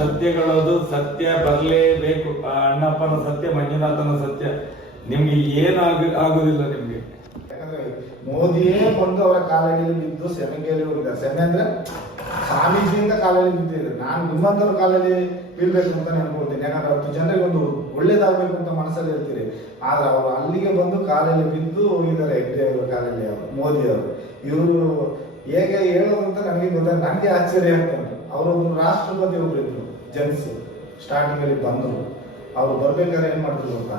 ಸತ್ಯಗಳದು ಸತ್ಯ ಬರಲೇಬೇಕು. ಆ ಅಣ್ಣಪ್ಪನ ಸತ್ಯ, ಮಂಜುನಾಥನ ಸತ್ಯ. ನಿಮ್ಗೆ ಏನಾಗ ಆಗುದಿಲ್ಲ ನಿಮ್ಗೆ? ಮೋದಿಯೇ ಬಂದು ಅವರ ಕಾಲಡಿಯಲ್ಲಿ ಬಿದ್ದು ಸೆಮೆಗೆಯಲ್ಲಿ ಹೋಗಿದ್ದಾರೆ. ಸೆಮೆ ಅಂದ್ರೆ ಸ್ವಾಮೀಜಿಯಿಂದ ಕಾಲಲ್ಲಿ ನಿಂತಿದ್ರು ನಾನು ನಿಮ್ಮಂತವ್ರ ಕಾಲಲ್ಲಿ ಬೀಳ್ಬೇಕು ಅಂತ ಅನ್ಕೊಳ್ತೀನಿ. ಯಾಕಂದ್ರೆ ಅವತ್ತು ಜನರಿಗೆ ಒಂದು ಒಳ್ಳೇದಾಗಬೇಕು ಅಂತ ಮನಸ್ಸಲ್ಲಿ ಇರ್ತೀರಿ. ಆದ್ರೆ ಅವರು ಅಲ್ಲಿಗೆ ಬಂದು ಕಾಲಲ್ಲಿ ಬಿದ್ದು ಹೋಗಿದ್ದಾರೆ ಹೆಗ್ಡೆ ಅವರ ಕಾಲಲ್ಲಿ ಅವರು, ಮೋದಿ ಅವರು. ಇವರು ಹೇಗೆ ಹೇಳೋದು ಅಂತ ನನಗೆ ಗೊತ್ತಾಗ ನನಗೆ ಆಶ್ಚರ್ಯ ಆಗ್ತದೆ. ಅವರೊಬ್ಬರು ರಾಷ್ಟ್ರಪತಿ ಒಬ್ರು ಇದ್ರು ಜೆಂಟ್ಸ್ ಸ್ಟಾರ್ಟಿಂಗ್ ಅಲ್ಲಿ ಬಂದರು ಅವರು ಬರಬೇಕಾದ್ರೆ ಏನು ಮಾಡಿದ್ರು ಅಂತ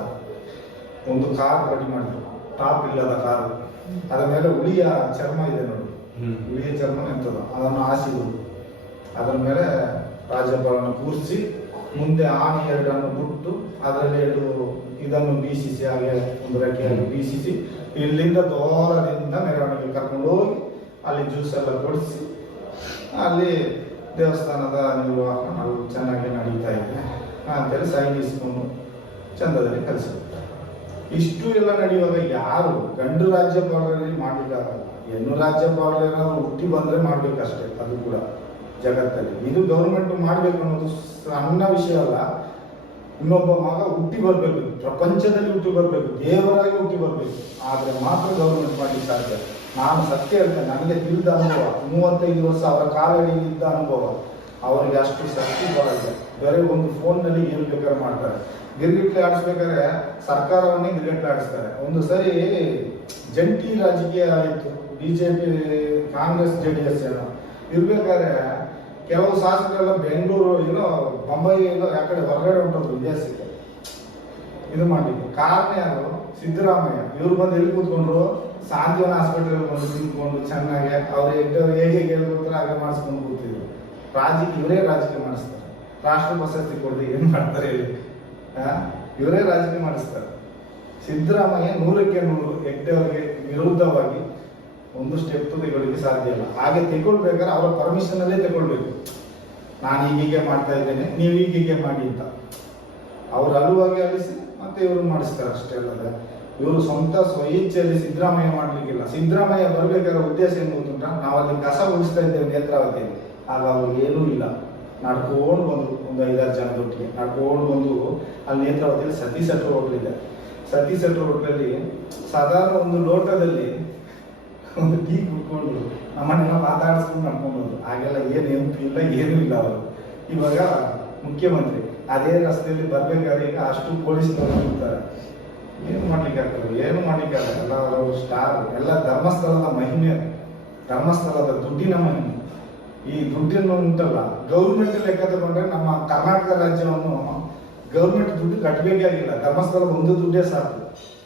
ಒಂದು ಕಾರ್ ರೆಡಿ ಮಾಡಿದ್ರು. ಟಾಪ್ ಇಲ್ಲದ ಕಾರು ಅದರ ಮೇಲೆ ಉಳಿಯ ಚರ್ಮ ಇದೆ ನೋಡಿ. ಉಳಿಯ ಚರ್ಮ ನಿಂತದ ಅದನ್ನು ಹಾಸಿದ್ರು. ಅದರ ಮೇಲೆ ರಾಜ್ಯಪಾಲನ ಕೂರಿಸಿ ಮುಂದೆ ಆನೆ ಎರಡನ್ನು ಬಿಟ್ಟು ಅದರಲ್ಲಿ ಎರಡು ಇದನ್ನು ಬೀಸಿಸಿ ಹಾಗೆ ಒಂದು ರೆಕ್ಕೆಯನ್ನು ಬೀಸಿಸಿ ಇಲ್ಲಿಂದ ದೂರದಿಂದ ಮೆರವಣಿಗೆ ಕರ್ಕೊಂಡು ಹೋಗಿ ಅಲ್ಲಿ ಜ್ಯೂಸ್ ಎಲ್ಲ ಕೊಡಿಸಿ ಅಲ್ಲಿ ದೇವಸ್ಥಾನದ ನಿರ್ವಹಣೆ ಚೆನ್ನಾಗಿ ನಡೀತಾ ಇದೆ. ಅಂತೇಳಿ ಸೈನ್ ಇಸ್ಕೊಂಡು ಚಂದದಲ್ಲಿ ಕಲಿಸಿದ್ರು ಇಷ್ಟು ಎಲ್ಲ ನಡೆಯುವಾಗ ಯಾರು ಗಂಡು ರಾಜ್ಯಪಾಲರಲ್ಲಿ ಮಾಡ್ಲಿಕ್ಕಾಗಲ್ಲ ಹೆಣ್ಣು ರಾಜ್ಯಪಾಲರು ಹುಟ್ಟಿ ಬಂದರೆ ಮಾಡಬೇಕಷ್ಟೇ ಅದು ಕೂಡ ಜಗತ್ತಲ್ಲಿ. ಇದು ಗೌರ್ಮೆಂಟ್ ಮಾಡಬೇಕು ಅನ್ನೋದು ಸಣ್ಣ ವಿಷಯ ಅಲ್ಲ. ಇನ್ನೊಬ್ಬ ಮಗ ಹುಟ್ಟಿ ಬರಬೇಕು. ಪ್ರಪಂಚದಲ್ಲಿ ಹುಟ್ಟಿ ಬರಬೇಕು. ದೇವರಾಗಿ ಹುಟ್ಟಿ ಬರಬೇಕು. ಆದರೆ ಮಾತ್ರ ಗೌರ್ಮೆಂಟ್ ಮಾಡಲಿಕ್ಕೆ ಸಾಧ್ಯ. ನಾನು ಸತ್ಯ ಹೇಳ್ತೇನೆ, ನನಗೆ ತಿಳಿದ ಅನುಭವ, ಮೂವತ್ತೈದು ವರ್ಷ ಅವರ ಕಾಲಡಿಯಲ್ಲಿ ಇದ್ದ ಅನುಭವ, ಅವರಿಗೆ ಅಷ್ಟು ಶಕ್ತಿ ಬರಲ್ಲ. ಬರೀ ಒಂದು ಫೋನ್ನಲ್ಲಿ ಏನು ಬೇಕಾದ್ರೆ ಮಾಡ್ತಾರೆ. ಗಿರ್ಗಿಟ್ಲೆ ಆಡಿಸ್ಬೇಕಾದ್ರೆ ಸರ್ಕಾರವನ್ನೇ ಗಿರ್ಗಿಟ್ಲೆ ಆಡಿಸ್ತಾರೆ. ಒಂದು ಸರಿ ಜಂಟಿ ರಾಜಕೀಯ ಆಯಿತು, BJP, Congress J D S ಏನೋ. ಇರ್ಬೇಕಾದ್ರೆ ಕೆಲವು ಶಾಸಕರೆಲ್ಲ ಬೆಂಗಳೂರು ಏನೋ, ಬೊಂಬೈ ಏನೋ ಆ ಕಡೆ ಹೊರಗಡೆ ಉಂಟು ವಿದೇಶಕ್ಕೆ ಇದು ಮಾಡಿದ್ದು ಕಾರಣ ಯಾರು? ಸಿದ್ದರಾಮಯ್ಯ. ಇವ್ರು ಬಂದು ಎಲ್ಲಿ ಕೂತ್ಕೊಂಡ್ರು? ಸಾಂತ್ವನ ಹಾಸ್ಪಿಟಲ್ ಬಂದು ನಿಂತ್ಕೊಂಡು ಚೆನ್ನಾಗೆ ಅವ್ರು ಹೇಗೆ ಹೇಳ್ಕೊಡ್ತಾರೆ ಹಾಗೆ ಮಾಡಿಸ್ಕೊಂಡು ಕೂತಿದ್ರು. ರಾಜಕೀಯ ಇವರೇ ರಾಜಕೀಯ ಮಾಡಿಸ್ತಾರೆ. ರಾಷ್ಟ್ರ ಪ್ರಶಸ್ತಿ ಕೊಡಲಿ ಏನು ಮಾಡ್ತಾರೆ ಹೇಳಿ? ಇವರೇ ರಾಜಕೀಯ ಮಾಡಿಸ್ತಾರೆ. ಸಿದ್ದರಾಮಯ್ಯ ನೂರಕ್ಕೆ ನೂರು ಹೆಗ್ಡೆ ವಿರುದ್ಧವಾಗಿ ಒಂದು ಸ್ಟೆಪ್ ತೆಗೊಳ್ಳಿಕ್ಕೆ ಸಾಧ್ಯ ಇಲ್ಲ. ಹಾಗೆ ತೆಗೊಳ್ಬೇಕಾದ್ರೆ ಅವರ ಪರ್ಮಿಷನ್ ಅಲ್ಲೇ ತಗೊಳ್ಬೇಕು. ನಾನು ಹೀಗೀಗೆ ಮಾಡ್ತಾ ಇದ್ದೇನೆ, ನೀವು ಹೀಗೆ ಮಾಡಿ ಅಂತ. ಅವ್ರು ಅಲುವಾಗಿ ಅಳಿಸಿ ಮತ್ತೆ ಇವರು ಮಾಡಿಸ್ತಾರೆ ಅಷ್ಟೇ ಅಲ್ಲದೆ. ಇವರು ಸ್ವಂತ ಸ್ವಇಚ್ಛೆಯಲ್ಲಿ ಸಿದ್ದರಾಮಯ್ಯ ಮಾಡ್ಲಿಕ್ಕಿಲ್ಲ. ಸಿದ್ದರಾಮಯ್ಯ ಬರ್ಬೇಕಾದ್ರೆ ಉದ್ದೇಶ ಏನು ಗೊತ್ತುಂಟ ನಾವು ಅಲ್ಲಿ ಕಸ ಉಳಿಸ್ತಾ ಇದ್ದೇವೆ ನೇತ್ರಾವತಿಯಲ್ಲಿ. ಆಗ ಅವ್ರಿಗೆ ಏನೂ ಇಲ್ಲ. ನಡ್ಕೊಂಡು ಬಂದರು, ಒಂದು ಐದಾರು ಜನದೊಟ್ಟಿಗೆ. ನಡ್ಕೊಂಡು ಬಂದು ಅಲ್ಲಿ ನೇತ್ರಾವತಿಯಲ್ಲಿ ಸತೀಶ್ ಸೆಟ್ರ್ ಹೋಟ್ಲಿದೆ ಸತೀಶ್ ಸೆಟ್ರ್ ಹೋಟ್ಲಲ್ಲಿ ಸಾಧಾರಣ ಒಂದು ಲೋಟದಲ್ಲಿ ಒಂದು ಟೀ ಕುಡ್ಕೊಂಡು ನಮ್ಮನ್ನೆಲ್ಲ ಮಾತಾಡಿಸ್ಕೊಂಡು ನಡ್ಕೊಂಡು ಬಂದರು. ಹಾಗೆಲ್ಲ ಏನು ಇಲ್ಲ, ಏನೂ ಇಲ್ಲ ಅವರು. ಇವಾಗ ಮುಖ್ಯಮಂತ್ರಿ, ಅದೇ ರಸ್ತೆಯಲ್ಲಿ ಬರಬೇಕಾದ್ರೆ ಈಗ ಅಷ್ಟು ಪೊಲೀಸ್ನವರು ಇರ್ತಾರೆ. ಏನು ಮಾಡ್ಲಿಕ್ಕೆ ಆಗ್ತದೆ? ಏನು ಮಾಡ್ಲಿಕ್ಕೆ ಆಗಲ್ಲ? ಎಲ್ಲ ಸ್ಟಾರ್, ಎಲ್ಲ ಧರ್ಮಸ್ಥಳದ ಮಹಿಮೆ ಧರ್ಮಸ್ಥಳದ ದುಡ್ಡಿನ ಮಹಿಮೆ. ಈ ದುಡ್ಡಿನ ಉಂಟಲ್ಲ, ಗೌರ್ಮೆಂಟ್ ಲೆಕ್ಕ ತಗೊಂಡ್ರೆ ನಮ್ಮ ಕರ್ನಾಟಕ ರಾಜ್ಯವನ್ನು ಗೌರ್ಮೆಂಟ್ ದುಡ್ಡು ಕಟ್ಟಬೇಕಾಗಿಲ್ಲ ಧರ್ಮಸ್ಥಳ ಒಂದು ದುಡ್ಡೇ ಸಾಕು.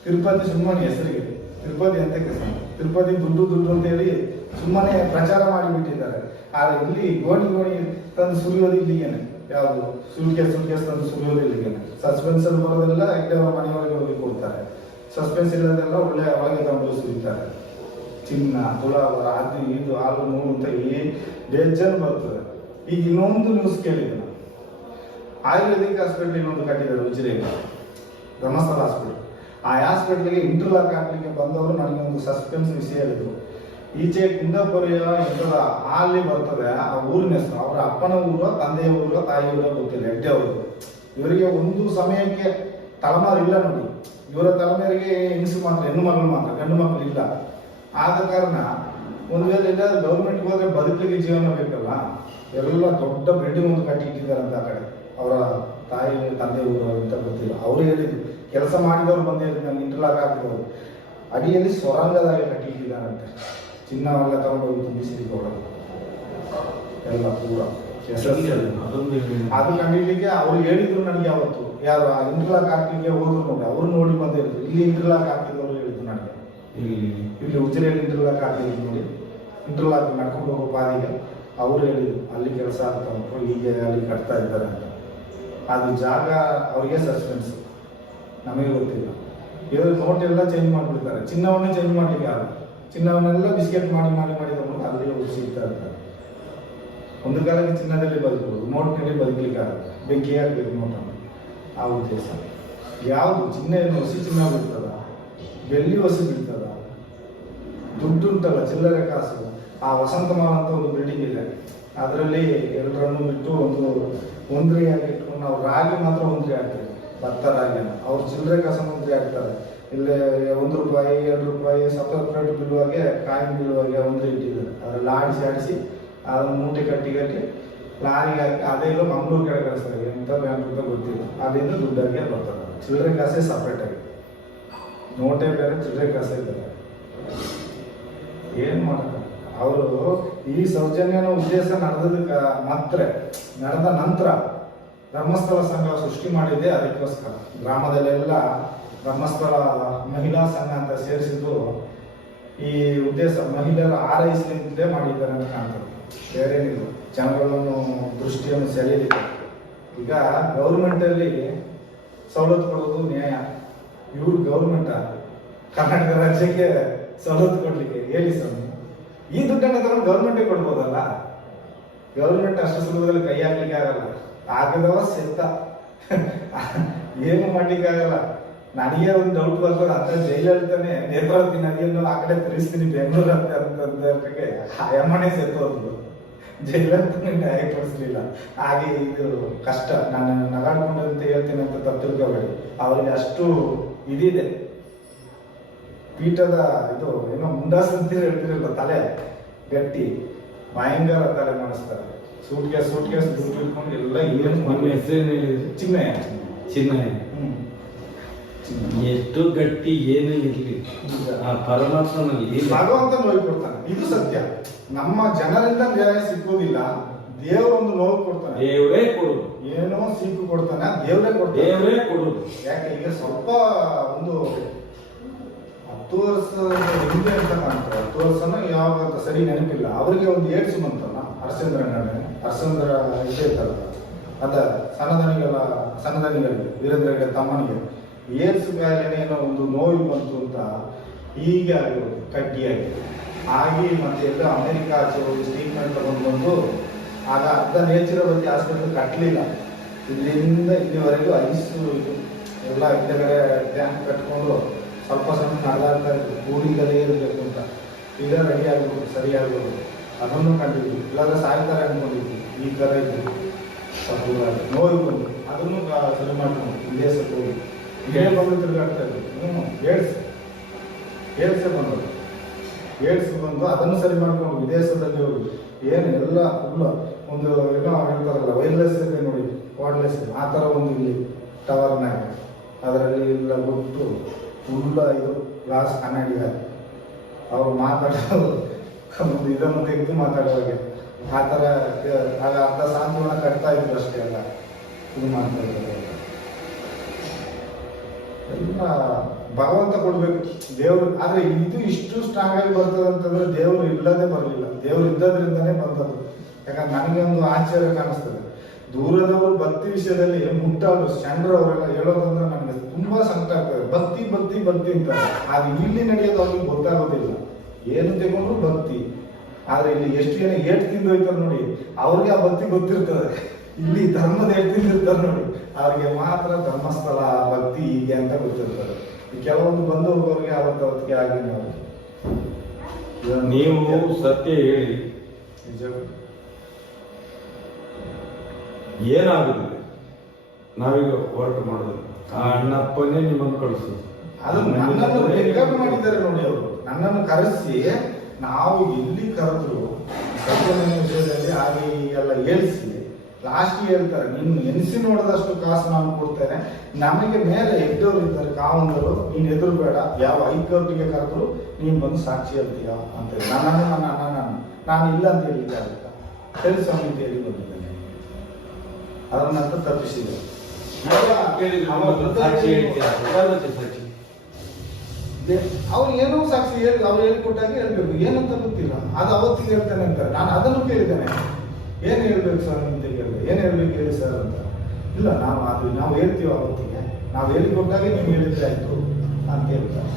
ತಿರುಪತಿ ಸುಮ್ಮನೆ ಹೆಸರಿಗೆ. ತಿರುಪತಿ ಅಂತ ತಿರುಪತಿ ದುಡ್ಡು ದುಡ್ಡು ಅಂತ ಹೇಳಿ ಸುಮ್ಮನೆ ಪ್ರಚಾರ ಮಾಡಿಬಿಟ್ಟಿದ್ದಾರೆ. ಆದರೆ ಇಲ್ಲಿ ಗೋಣಿ ಗೋಣಿ ತಂದು ಸುರಿಯೋದು ಇಲ್ಲಿಗೇನೆ. ಯಾವುದು? ಸುಲ್ಕೆ ಸುಲ್ಕೆ ತಂದು ಸುಲಿಯೋದಿಲ್ಲ ಈಗ. ಸಸ್ಪೆನ್ಸ್ ಅಲ್ಲಿ ಬರೋದೆಲ್ಲ ಮನೆ ಮನೆಯೊಳಗೆ ಹೋಗಿ ಕೊಡ್ತಾರೆ. ಸಸ್ಪೆನ್ಸ್ ಇಲ್ಲದೆಲ್ಲ ಒಳ್ಳೆ ಒಳಗೆ ತಂದು ಸುರಿತಾರೆ. ಚಿನ್ನ ತುಲಾವರ ಅದು ಇದು, ಹಾಲು ನೋವು ಅಂತ ಏನು ಡೇಂಜರ್ ಬರ್ತದೆ. ಈಗ ಇನ್ನೊಂದು ನ್ಯೂಸ್ ಕೇಳಿದೆ ನಾನು. ಆಯುರ್ವೇದಿಕ್ ಹಾಸ್ಪಿಟಲ್ ಇನ್ನೊಂದು ಕಟ್ಟಿದ್ದಾರೆ ಉಜಿರೆಗೆ. ಧರ್ಮಸ್ಥಳ ಹಾಸ್ಪಿಟಲ್ ಆ ಹಾಸ್ಪಿಟ್ಲಿಗೆ ಇಂಟರ್ಲಾಕ್ ಹಾಕ್ಲಿಕ್ಕೆ ಬಂದವರು ನನಗೆ ಒಂದು ಸಸ್ಪೆನ್ಸ್ ವಿಷಯ ಹೇಳಿದ್ರು. ಈಚೆ ಕುಂದಪುರಿಯ ಇಂಥದ ಅಲ್ಲಿ ಬರ್ತದೆ ಆ ಊರಿನ ಹೆಸರು. ಅವರ ಅಪ್ಪನ ಊರು, ತಂದೆಯ ಊರು, ತಾಯಿ ಊರ ಗೊತ್ತಿಲ್ಲ, ಹೆಗ್ಡೆ ಅವರು ಇವರಿಗೆ ಒಂದು ಸಮಯಕ್ಕೆ ತಲೆಮಾರು ಇಲ್ಲ ನೋಡಿ. ಇವರ ತಲೆಮಾರಿಗೆ ಹೆಂಗಸು ಮಾತ್ರ, ಹೆಣ್ಣು ಮಗಳು ಮಾತ್ರ, ಗಂಡು ಮಕ್ಕಳು ಇಲ್ಲ. ಆದ ಕಾರಣ ಒಂದು ವೇಳೆ ಇಲ್ಲ ಗೌರ್ಮೆಂಟ್ಗೆ ಹೋದ್ರೆ ಬದುಕಲಿಕ್ಕೆ ಜೀವನ ಬೇಕಲ್ಲ? ಎಲ್ಲ ದೊಡ್ಡ ಬಿಲ್ಡಿಂಗ್ ಒಂದು ಕಟ್ಟಿ ಇಟ್ಟಿದ್ದಾರಂತ ಆ ಕಡೆ. ಅವರ ತಾಯಿ, ತಂದೆ ಊರು ಅಂತ ಗೊತ್ತಿಲ್ಲ. ಅವರು ಹೇಳಿದ್ರು, ಕೆಲಸ ಮಾಡಿದವರು ಬಂದೇ ಹೇಳಿದ್ರು ನಂಗೆ ಇಂಟರ್ಲಾಕ್ ಹಾಕಿದವರು ಅಡಿಯಲ್ಲಿ ಸ್ವರಂಗದಾಗ ಕಟ್ಟಿ ಇಟ್ಟಿದ್ದಾರಂತೆ ಚಿನ್ನವೆಲ್ಲ ತಗೊಂಡೋಗಿ ತುಂಬಿಸಿ ಕೊಡೋದು ಎಲ್ಲ ಪೂರ. ಅದು ಕಂಡಿಡ್ಲಿಕ್ಕೆ ಅವ್ರು ಹೇಳಿದ್ರು ನನಗೆ ಅವತ್ತು ಯಾರು? ಆ ಇಂಟರ್ಲಾಕ್ ಹಾಕ್ಲಿಕ್ಕೆ ಹೋದ್ರು ನೋಡಿ. ಅವ್ರು ನೋಡಿ ಬಂದು ಇಲ್ಲಿ ಇಂಟರ್ಲಾಕ್ ಹಾಕಿದವರು ಹೇಳಿದ್ರು ನನಗೆ. ಇಲ್ಲಿ ಇಲ್ಲಿ ಉಜಿರೆಯಲ್ಲಿ ಇಂಟರ್ಲಾಕ್ ಹಾಕಿದ್ರು ನೋಡಿ. ಇಂಟರ್ಲಾಕ್ ನಡ್ಕೊಂಡು ಹೋಗೋ ಪಾದಿಗೆ ಅವ್ರು ಹೇಳಿದ್ರು ಅಲ್ಲಿ ಕೆಲಸ ಅಂತ ಹೀಗೆ ಅಲ್ಲಿ ಕಟ್ತಾ ಇದ್ದಾರೆ ಅಂತ. ಅದು ಜಾಗ ಅವ್ರಿಗೆ ಸಸ್ಪೆನ್ಸ್ ನಮಗೆ ಗೊತ್ತಿಲ್ಲ. ಇವರು ನೋಟ್ ಎಲ್ಲ ಚೇಂಜ್ ಮಾಡಿಬಿಡ್ತಾರೆ. ಚಿನ್ನವನ್ನೇ ಚೇಂಜ್ ಮಾಡ್ಲಿಕ್ಕೆ ಆಗಲ್ಲ. ಚಿನ್ನವನ್ನೆಲ್ಲ ಬಿಸ್ಕೆಟ್ ಮಾಡಿ ಮಾಡಿ ಮಾಡಿದ ಅಲ್ಲಿ ಉಳಿಸಿರ್ತಾ ಇರ್ತಾರೆ. ಒಂದು ಕಾಲಕ್ಕೆ ಚಿನ್ನದಲ್ಲಿ ಬದುಕಬಹುದು ನೋಟ್ನಲ್ಲಿ ಬೆಂಕಿ ಆಗಬೇಕು ನೋಟನ್ನು ಆ ಉದ್ದೇಶ. ಯಾವುದು? ಚಿನ್ನ ಏನು ಹೊಸಿ ಚಿನ್ನ ಬೀಳ್ತದ? ಬೆಳ್ಳಿ ಹೊಸಿ ಬೀಳ್ತದ? ದುಡ್ಡು ಉಂಟಲ್ಲ, ಚಿಲ್ಲರೆ ಕಾಸು. ಆ ವಸಂತ ಅಂತ ಒಂದು ಬಿಲ್ಡಿಂಗ್ ಇದೆ. ಅದರಲ್ಲಿ ಎರಡರನ್ನು ಬಿಟ್ಟು ಒಂದು ಒಂದ್ರಿಯಾಗಿ ಇಟ್ಕೊಂಡು ನಾವು ರಾಗಿ ಮಾತ್ರ ಒಂದ್ರಿ ಹಾಕ್ತೀವಿ ಭತ್ತ ರಾಗಿ ಅವ್ರು ಚಿಲ್ಲರೆ ಕಸ ಒಂದ್ರಿ ಹಾಕ್ತಾರೆ. ಇಲ್ಲಿ ಒಂದು ರೂಪಾಯಿ, ಎರಡು ರೂಪಾಯಿ ಸಪ್ರೇಟ್ ಬೀಳುವಾಗೆ ಕಾಯಿನ್ ಬೀಳುವಾಗೆ ಒಂದು ಇಟ್ಟಿದ್ದಾರೆ. ಅದ್ರಲ್ಲಿ ಆಡಿಸಿ ಆಡಿಸಿ, ಅದನ್ನ ಮೂಟೆ ಕಟ್ಟಿ ಕಟ್ಟಿ ಲಾರಿಗೆ ಹಾಕಿ, ಅದೇ ಇಲ್ಲ ಮಂಗಳೂರು ಕಡೆ ಕಳಿಸ್ತಾರೆ. ಎಂತ ಬ್ಯಾಂಕ್ ಅಂತ ಗೊತ್ತಿಲ್ಲ. ಅದರಿಂದ ದುಡ್ಡಾಗಿ ಬರ್ತದೆ ಚಿಲ್ಲರೆ ಕಾಸೆ ಸಪ್ರೇಟ್ ಆಗಿ. ನೋಟೆ ಬೇರೆ, ಚಿಲ್ಲರೆ ಕಾಸೆ ಬೇರೆ. ಏನ್ ಮಾಡ್ತಾರೆ ಅವರು ಈ ಸೌಜನ್ಯನ ಉದ್ದೇಶ ನಡೆದದಕ್ಕೆ ಮಾತ್ರ, ನಡೆದ ನಂತರ ಧರ್ಮಸ್ಥಳ ಸಂಘ ಸೃಷ್ಟಿ ಮಾಡಿದ್ದೆ ಅದಕ್ಕೋಸ್ಕರ. ಗ್ರಾಮದಲ್ಲೆಲ್ಲ ಧರ್ಮಸ್ಥಳ ಮಹಿಳಾ ಸಂಘ ಅಂತ ಸೇರಿಸಿದ್ದು ಈ ಉದ್ದೇಶ ಮಹಿಳೆಯರ ಆರೈಸಲಿಂದಲೇ ಮಾಡಿದ್ದಾರೆ ಅಂತ ಕಾಣ್ತದೆ. ಬೇರೇನಿಲ್ಲ. ಜನಗಳನ್ನು, ದೃಷ್ಟಿಯನ್ನು ಸೆಳೆಯಲಿಕ್ಕೆ. ಈಗ ಗೌರ್ಮೆಂಟಲ್ಲಿ ಸವಲತ್ತು ಕೊಡೋದು ನ್ಯಾಯ. ಇವ್ರು ಗೌರ್ಮೆಂಟ. ಕರ್ನಾಟಕ ರಾಜ್ಯಕ್ಕೆ ಸವಲತ್ತು ಕೊಡಲಿಕ್ಕೆ. ಹೇಳಿ ಸ್ವಾಮಿ. ಈ ದುಡ್ಡನ್ನ ತಗೊಂಡು ಗೌರ್ಮೆಂಟೇ ಕೊಡ್ಬೋದಲ್ಲ? ಗೌರ್ಮೆಂಟ್ ಅಷ್ಟು ಸುಲಭದಲ್ಲಿ ಕೈ ಹಾಕ್ಲಿಕ್ಕೆ ಆಗಲ್ಲ. ಆಗದವ ಸೆತ್ತ ಏನು ಮಾಡ್ಲಿಕ್ಕೆ ಆಗಲ್ಲ. ನನಗೆ ಒಂದು ಡೌಟ್ ಬರ್ತದೆ ಅಂತ ಜೈಲಳಿತಾನೆ ನೇತ್ರಾವತಿ ನದಿಯನ್ನು ಆ ಕಡೆ ತಿಳಿಸ್ತೀನಿ ಬೆಂಗಳೂರು ಅಂತ ಅಂತಂದ್ರೆ ಯಮನೆ ಸೆತ್ತು ಹೋದ್ರು ಜೈಲಂತಾನೆ ಡೈರೆಕ್ಟ್ ಕೊಡಿಸ್ಲಿಲ್ಲ. ಹಾಗೆ ಇದು ಕಷ್ಟ. ನಾನು ನಗಾಡ್ಕೊಂಡಂತ ಹೇಳ್ತೀನಿ ಅಂತ ತಪ್ಪು ಅವ್ರಿಗೆ ಅವರಿಗೆ ಅಷ್ಟು ಇದಿದೆ. ಪೀಠದ ಇದು ಏನೋ ಮುಂಡಾಸ್ ಅಂತ ಹೇಳ್ತಿರಲ್ಲ ತಲೆ? ಗಟ್ಟಿ. ಭಯಂಕರ ತಲೆ ಮಾಡಿಸ್ತಾರೆ. ಸೂಟ್ ಕೇಸ್ ಸೂಟ್ ಇಟ್ಕೊಂಡು ಎಲ್ಲ ಏನು ಚಿನ್ನ ಚಿನ್ನ ಎಷ್ಟು ಗಟ್ಟಿ ಏನೇ ಇರಲಿ. ಆ ಪರಮಾತ್ಮನಲ್ಲಿ ಭಗವಂತ ನೋವು ಕೊಡ್ತಾನೆ ಇದು ಸತ್ಯ. ನಮ್ಮ ಜನರಿಂದ ನ್ಯಾಯ ಸಿಕ್ಕುವುದಿಲ್ಲ ದೇವರೊಂದು ನೋವು ಕೊಡ್ತಾನೆ. ದೇವರೇ ಕೊಡು. ಏನೋ ಸಿಕ್ಕು ಕೊಡ್ತಾನೆ ದೇವರೇ ಕೊಡ್ತಾನೆ. ದೇವರೇ ಕೊಡು. ಯಾಕೆ ಈಗ ಸ್ವಲ್ಪ ಒಂದು ಹತ್ತು ವರ್ಷದ ಹಿಂದೆ ಅಂತ ಕಾಣ್ತಾರೆ ಹತ್ತು ವರ್ಷನ ಯಾವಾಗ ಸರಿ ನೆನಪಿಲ್ಲ. ಅವರಿಗೆ ಒಂದು ಏಡ್ಸ್ ಬಂತಲ್ಲ ಹರ್ಷೇಂದ್ರ ನಡೆ ಹರ್ಷೇಂದ್ರ ವಿಷಯ ಅದ ಸಣ್ಣದನಿಗೆಲ್ಲ ಸಣ್ಣದನಿಗೆ ವೀರೇಂದ್ರ ಹೆಗ್ಡೆ ತಮ್ಮನಿಗೆ. ಏಡ್ಸ್ ಕಾಯಿಲೆನೇ ಏನೋ ಒಂದು ನೋವು ಬಂತು ಅಂತ ಹೀಗೆ ಆಗಿರೋದು ಕಡ್ಡಿಯಾಗಿ ಹಾಗೆ ಮತ್ತೆ ಎಲ್ಲ ಅಮೆರಿಕ ಟ್ರೀಟ್ಮೆಂಟ್ ತಗೊಂಡು ಬಂದು ಆಗ ಅರ್ಧ ನೇಚುರೋಪತಿ ಆಸ್ಪತ್ರೆ ಕಟ್ಟಲಿಲ್ಲ ಇಲ್ಲಿಂದ ಇಲ್ಲಿವರೆಗೂ ಐಸು ಇದು ಎಲ್ಲ ಹಿಂದೆಗಡೆ ಟ್ಯಾಂಕ್ ಕಟ್ಕೊಂಡು ಸ್ವಲ್ಪ ಸ್ವಲ್ಪ ನಡೆದಾಡ್ತಾ ಇದ್ರು. ಕೂಡಿಂದಲೇ ಇರಬೇಕು ಅಂತ. ಈಗ ರೆಡಿ ಆಗ್ಬೋದು, ಸರಿ ಅದನ್ನು ಕಂಡಿದ್ವಿ. ಇಲ್ಲಾಂದ್ರೆ ಸಾಯ್ತಾರೆ ಅನ್ಕೊಂಡಿದ್ವಿ ಈ ಥರ ಇತ್ತು ಸ್ವಲ್ಪ ನೋವು ಬಂದು ಅದನ್ನು ಸರಿ ಮಾಡ್ಕೊಂಡು ಇಲ್ಲೇ ಇದೇ ಬಂದು ತಿರುಗಾಡ್ತಾ ಹ್ಞೂ ಏಡ್ಸ್ ಏಡ್ಸೇ ಬಂದದ್ದು ಏಡ್ಸ್ ಬಂದು ಅದನ್ನು ಸರಿ ಮಾಡ್ಕೊಂಡು ವಿದೇಶದಲ್ಲಿ ಹೋಗಿ. ಏನು ಎಲ್ಲ ಫುಲ್ ಒಂದು ಏನೋ ಹೇಳ್ತಾರಲ್ಲ ವೈರ್ಲೆಸ್ ಇದೆ ನೋಡಿ ವಾರ್ಡ್ಲೆಸ್ ಆ ಥರ ಒಂದು ಇಲ್ಲಿ ಟವರ್ನಾಗ ಅದರಲ್ಲಿ ಎಲ್ಲ ಗೊತ್ತು ಫುಲ್ಲ ಇದು ಗ್ಲಾಸ್ ಕನ್ನಡಿ ಅವ್ರು ಮಾತಾಡೋದು, ಒಂದು ಇದನ್ನು ತೆಗೆದು ಮಾತಾಡುವಾಗೆ. ಆ ಥರ ಅರ್ಧ ಸಾಂತ್ವನ ಕಟ್ತಾ ಇದ್ರು ಅಷ್ಟೇ ಅಲ್ಲ ಇದು ಮಾಡ್ತಾ ಎಲ್ಲ ಭಗವಂತ ಕೊಡ್ಬೇಕು. ದೇವ್ರು, ಆದ್ರೆ ಇದು ಇಷ್ಟು ಸ್ಟ್ರಾಂಗ್ ಆಗಿ ಬರ್ತದೆ ಅಂತಂದ್ರೆ ದೇವ್ರು ಇಲ್ಲದೆ ಬರಲಿಲ್ಲ. ದೇವ್ರು ಇದ್ದದ್ರಿಂದನೇ ಬಂದದ್ದು. ಯಾಕಂದ್ರೆ ನನಗೆ ಒಂದು ಆಶ್ಚರ್ಯ ಕಾಣಿಸ್ತದೆ. ದೂರದವರು ಭಕ್ತಿ ವಿಷಯದಲ್ಲಿ ಮುಟ್ಟವರು ಚಂದ್ರ ಅವರೆಲ್ಲ ಹೇಳೋದಂದ್ರೆ ನನಗೆ ತುಂಬಾ ಸಂಕಟ ಆಗ್ತದೆ. ಭಕ್ತಿ ಭಕ್ತಿ ಭಕ್ತಿ ಅಂತ ಅದು ಇಲ್ಲಿ ನಡೆಯೋದು ಅವ್ರಿಗೆ ಗೊತ್ತಾಗೋದಿಲ್ಲ. ಏನು ತಗೊಂಡ್ರು ಭಕ್ತಿ. ಆದ್ರೆ ಇಲ್ಲಿ ಎಷ್ಟು ಜನ ಏಟ್ ತಿಂದೋಯ್ತಾರೆ ನೋಡಿ, ಅವ್ರಿಗೆ ಆ ಭಕ್ತಿ ಗೊತ್ತಿರ್ತದೆ. ಇಲ್ಲಿ ಧರ್ಮದ ಏಟ್ ತಿಂದಿರ್ತಾರೆ ನೋಡಿ. ಅವ್ರಿಗೆ ಮಾತ್ರ ಧರ್ಮಸ್ಥಳ ಭಕ್ತಿ ಹೀಗೆ ಅಂತ ಗೊತ್ತಿರ್ತಾರೆ ಕೆಲವೊಂದು ಬಂದು ಹೋಗೋರಿಗೆ ಅವತ್ತು ಅವತ್ತಿಗೆ ಆಗಿ ನಾವು. ನೀವು ಸತ್ಯ ಹೇಳಿ. ನಿಜ. ಏನಾಗುದಿಲ್ಲ ನಾವೀಗ ಹೊರಟು ಮಾಡೋದು. ಆ ಅಣ್ಣಪ್ಪನೇ ನಿಮ್ಮನ್ನು ಕಳಿಸೋದು ಅದು ನನ್ನನ್ನು ರೇಕಪ್ ಮಾಡಿದ್ದಾರೆ ನೋಡಿ ಅವರು. ನನ್ನನ್ನು ಕರೆಸಿ ನಾವು ಎಲ್ಲಿ ಕರೆದ್ರು ಸತ್ಯನ ವಿಷಯದಲ್ಲಿ ಹಾಗೆ ಎಲ್ಲ ಹೇಳ್ಸಿ. ಲಾಸ್ಟ್ ಹೇಳ್ತಾರೆ ನೀನು ಎನಿಸಿ ನೋಡಿದಷ್ಟು ಕಾಸು ನಾನು ಕೊಡ್ತೇನೆ. ನಮಗೆ ಮೇಲೆ ಎದ್ದವರು ಇದ್ದಾರೆ ಕಾವಂದರು ನೀನು ಎದುರು ಬೇಡ ಯಾವ ಹೈಕೋರ್ಟಿಗೆ ಕರೆದ್ರು ನೀನು ಬಂದು ಸಾಕ್ಷಿ ಹೇಳ್ತೀಯ ಅಂತ ನಾನು ನನ್ನ ಅಣ್ಣ ನಾನು ನಾನು ಇಲ್ಲ ಅಂತ ಹೇಳಿ ಸರಿ ಸ್ವಾಮಿ ಅಂತ ಹೇಳಿ ಬಂದಿದ್ದೇನೆ. ಅದರ ನಂತರ ತಪ್ಪಿಸಿದೆ. ಅವ್ರು ಏನೋ ಸಾಕ್ಷಿ ಹೇಳಿ ಅವ್ರು ಹೇಳಿಕೊಟ್ಟಾಗ ಹೇಳ್ಬೇಕು. ಏನಂತ ಗೊತ್ತಿಲ್ಲ. ಅದು ಅವತ್ತಿಗೆ ಹೇಳ್ತಾನೆ ಅಂತ ನಾನು ಅದನ್ನು ಕೇಳಿದ್ದೇನೆ. ಏನು ಹೇಳ್ಬೇಕು ಸರ್ ಅಂತ ಕೇಳಿದೆ ಏನು ಹೇಳ್ಬೇಕು ಹೇಳಿ ಸರ್ ಅಂತ. ಇಲ್ಲ ನಾವು ಅದು ನಾವು ಹೇಳ್ತೀವಿ ಅವತ್ತಿಗೆ. ನಾವು ಹೇಳಿಕೊಟ್ಟಾಗೆ ನೀವು ಹೇಳಿದ್ರೆ ಆಯಿತು ಅಂತ ಹೇಳ್ತಾರೆ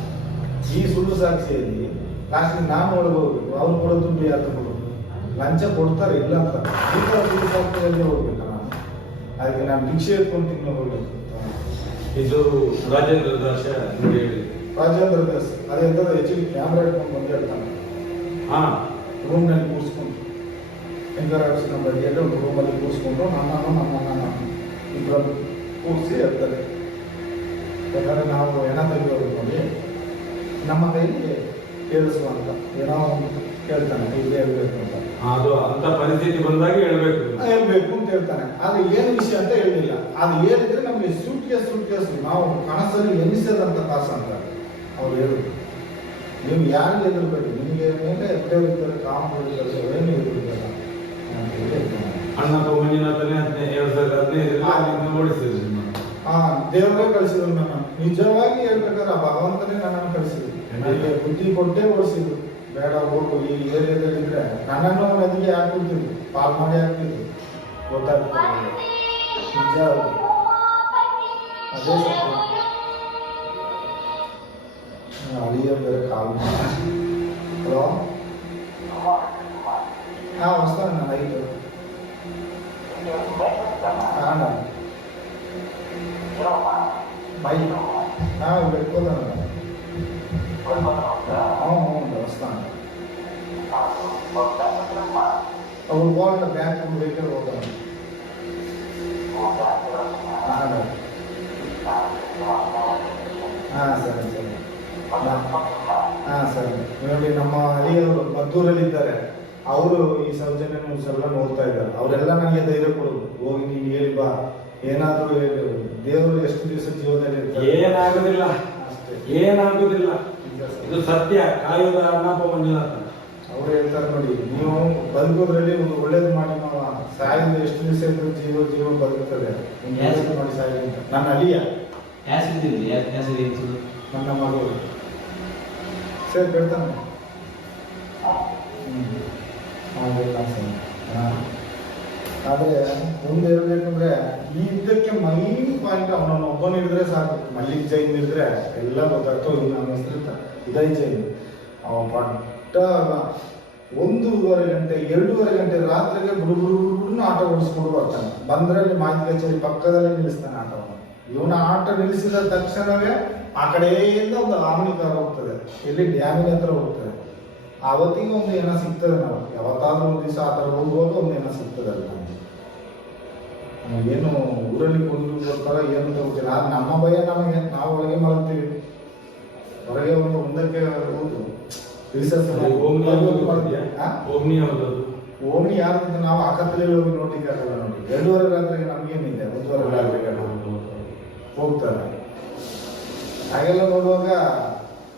ಈ ಸುಳ್ಳು ಸಾಕ್ಷಿಯಲ್ಲಿ ಲಾಸ್ಟಿಗೆ ನಾನು ಒಳಗೆ ಹೋಗ್ಬೇಕು ಅವ್ರು ಕೊಡೋ ದುಡ್ಡು ಯಾರು ಕೊಡೋದು ಲಂಚ ಕೊಡ್ತಾರೆ ಇಲ್ಲ ಅಂತ. ಈ ಥರ ಸುಳ್ಳು ಸಾಕ್ಷಿಯಲ್ಲಿ ಹೋಗ್ಬೇಕು ನಾನು? ಅದಕ್ಕೆ ನಾನು ಭಿಕ್ಷೆ ಎತ್ಕೊಂಡು ತಿನ್ನೋ ಹೋಗ್ಬೇಕು ಇದು ರಾಜೇಂದ್ರ ದಾಸ ರಾಜೇಂದ್ರ ದಾಸ್ ಎಚ್ ಹೆಚ್ಚಿಗೆ ಕ್ಯಾಮ್ರಾ ಇಟ್ಕೊಂಡು ಬಂದು ಹೇಳ್ತಾನೆ. ಹಾ. ರೂಮ್ನಲ್ಲಿ ಕೂರಿಸ್ಕೊಂಡು. ಎಂಕರೇಜ್ ನಂಬರ್ ಎರಡು ರೂಮಲ್ಲಿ ಕೂರಿಸ್ಕೊಂಡು ನನ್ನನ್ನು ನಮ್ಮನ್ನು ಇಬ್ಬರನ್ನು ಕೂರಿಸಿ ಹೇಳ್ತಾರೆ ಯಾಕಂದರೆ ನಾವು ಹೆಣ ತೆಗೆಯೋದು ನೋಡಿ ನಮ್ಮ ಕೈಲಿ ಕೇಳಿಸುವಂತ ಏನೋ ಒಂದು ಹೇಳ್ತಾನೆ ಇಲ್ಲೇ ಹೇಳ್ಬೇಕು ಅಂತ ಅದು ಅಂತ ಪರಿಸ್ಥಿತಿ ಬಂದಾಗ ಹೇಳಬೇಕು ಹೇಳ್ಬೇಕು ಅಂತ ಹೇಳ್ತಾನೆ ಅದು ಏನು ವಿಷಯ ಅಂತ ಹೇಳಿಲ್ಲ ಅದು ಹೇಳಿದ್ರೆ ನಮಗೆ ಸೂಟ್ ಕೇಸ್ ಸೂಟ್ ಕೇಸ್ ನಾವು ಕನಸಲ್ಲಿ ಎನಿಸದಂತ ಕಾಸು ಅಂತ ಅವ್ರು ಹೇಳಿದ್ರು ನೀವು ಯಾರಿಗೆ ಹೆದರ್ಬೇಕು ನಿಮಗೆ ಮೇಲೆ ಎದ್ದೇವ್ರು ಇರ್ತಾರೆ ಕಾಮ್ ಇರ್ತಾರೆ ಏನು ಎದುರ್ಬೇಕಲ್ಲ ಅಂತ ಹೇಳಿ ಹೇಳ್ತಾನೆ. ಅಣ್ಣಪ್ಪ ಮಂಜುನಾಥನೇ ಹದಿನೈದು ಎರಡು ಸಾವಿರದ ಹದಿನೈದರಲ್ಲಿ ಓಡಿಸಿದ್ರು ಹಾ, ದೇವರೇ ಕಳಿಸಿದ್ರು ನನ್ನ ನಿಜವಾಗಿ ಹೇಳ್ಬೇಕಾದ್ರೆ ಭಗವಂತನೇ ನನ್ನನ್ನು ಕಳಿಸಿದ್ರು. ನನಗೆ ಬುದ್ಧಿ ಕೊಟ್ಟೇ ಓಡಿಸಿದ್ರು. ಬೇಡ, ಹೋಗು, ಈ ಏರಿಯಾದಲ್ಲಿ ಇದ್ರೆ ನನ್ನನ್ನು ನದಿಗೆ ಹಾಕ್ಬಿಡ್ತಿದ್ರು ಪಾಲ್ ಮಾಡಿ ಹಾಕ್ತಿದ್ರು ಗೊತ್ತಾಗ್ತದೆ. ನಿಜ ಅದು. ಸತ್ಯ. ಅಳಿಯ ಬೇರೆ ಕಾಲ್ ಹಲೋ? ಹಾ ವಸ್ತಾನೆ ನಾನು ಐದು ಹಾಂ బయట పెట్టుకోదాను అవును వస్తాను అప్పుడు పోవాలంటే బ్యాంక్ వెహికల్ పోతాను ಸರಿ ಸರಿ ಹಾಂ ಸರಿ ನೋಡಿ ನಮ್ಮ ಅಳಿಯವರು ಮದ್ದೂರಲ್ಲಿ ಇದ್ದಾರೆ ಅವರು ಈ ಸೌಜನ್ಯ ನ್ಯೂಸ್ ಎಲ್ಲ ನೋಡ್ತಾ ಇದ್ದಾರೆ. ಅವರೆಲ್ಲ ನನಗೆ ಧೈರ್ಯ ಕೊಡೋದು. ಹೋಗಿ ನೀನು ಹೇಳಿ ಬಾ. ಏನಾದರೂ ಹೇಳಿ. ದೇವರು ಎಷ್ಟು ದಿವಸ ಜೀವನದಲ್ಲಿ ಇರ್ತಾರೆ? ಏನಾಗುದಿಲ್ಲ. ಅಷ್ಟೇ. ಏನಾಗುದಿಲ್ಲ. ಇದು ಸತ್ಯ. ಕಾಯುವ ಅನ್ನಪ್ಪ ಮಂಜುನಾಥ. ಅವ್ರು ಹೇಳ್ತಾರೆ ನೋಡಿ ನೀವು ಬದುಕೋದ್ರಲ್ಲಿ ಒಂದು ಒಳ್ಳೇದು ಮಾಡಿ ನಾವು ಸಾಯಿಂದ ಎಷ್ಟು ದಿವಸ ಇದ್ರೂ ಜೀವ ಜೀವ ಬದುಕುತ್ತದೆ ಮಾಡಿ ಸಾಯಿ ಅಂತ ನನ್ನ ಅಳಿಯ. ನನ್ನ ಮಗಳು. ಸರಿ ಬಿಡ್ತಾನೆ ಹಾಂ. ಆದರೆ ಮುಂದೆ ಇರಬೇಕಂದ್ರೆ ಈ ಯುದ್ಧಕ್ಕೆ ಮೈನ್ ಪಾಯಿಂಟ್ ಅವನನ್ನ ಒಬ್ಬನ ಹಿಡಿದ್ರೆ ಸಾಕು. ಮಲ್ಲಿಕ್ ಜೈನ್ ಹಿಡಿದ್ರೆ ಎಲ್ಲ ಗೊತ್ತಾಗ್ತೋ ಇಲ್ಲ ನನ್ನ ಹೆಸರಿತ್ತ ಇದೈ ಜೈನ್. ಅವ ಪಟ್ಟ ಒಂದೂವರೆ ಗಂಟೆ, ಎರಡೂವರೆ ಗಂಟೆ ರಾತ್ರಿಗೆ ಬುಡು ಬುಡು ಆಟ ಓಡಿಸ್ಕೊಂಡು ಬರ್ತಾನೆ ಬಂದ್ರಲ್ಲಿ ಮಾಹಿತಿ ಕಚೇರಿ ಪಕ್ಕದಲ್ಲೇ ನಿಲ್ಲಿಸ್ತಾನೆ ಆಟವನ್ನು. ಇವನ ಆಟ ನಿಲ್ಲಿಸಿದ ತಕ್ಷಣವೇ ಆ ಕಡೆಯಿಂದ ಒಂದು ಆಮಣಿ ಹೋಗ್ತದೆ. ಇಲ್ಲಿ ಡ್ಯಾಮಿನ ಹತ್ರ ಹೋಗ್ತದೆ. ಆವತ್ತಿಗೆ ಒಂದು ಏನೋ ಸಿಗ್ತದೆ ನಾವು. ಯಾವತ್ತಾದ್ರೂ ಒಂದು ದಿವಸ ಆ ಥರ ಹೋಗುವಾಗ ಒಂದು ಏನೋ ಸಿಗ್ತದೆ ಅಲ್ಲಿ ಏನು ಊರಲ್ಲಿ ಕೊಂಡು ಬರ್ತಾರ ಏನು ಗೊತ್ತಿಲ್ಲ ಆದ್ರೆ ನಮ್ಮ ಭಯ ನಮಗೆ ನಾವು ಒಳಗೆ ಮಲಗ್ತೀವಿ. ಹೊರಗೆ ಒಂದು ಮುಂದಕ್ಕೆ ಹೋದ್ರು. ರಿಸರ್ಚ್ ಓಮ್ನಿ ಯಾವ್ದು ಓಮ್ನಿ ಯಾರ್ದು ನಾವು ಅಕ್ಕದಲ್ಲಿ ಹೋಗಿ ನೋಡ್ಲಿಕ್ಕೆ ಆಗಲ್ಲ ನೋಡಿ. ಎರಡೂವರೆ ರಾತ್ರಿಗೆ ನಮ್ಗೇನಿದೆ ಒಂದೂವರೆ ರಾತ್ರಿಗೆ ಹೋಗ್ತಾರೆ. ಹಾಗೆಲ್ಲ ನೋಡುವಾಗ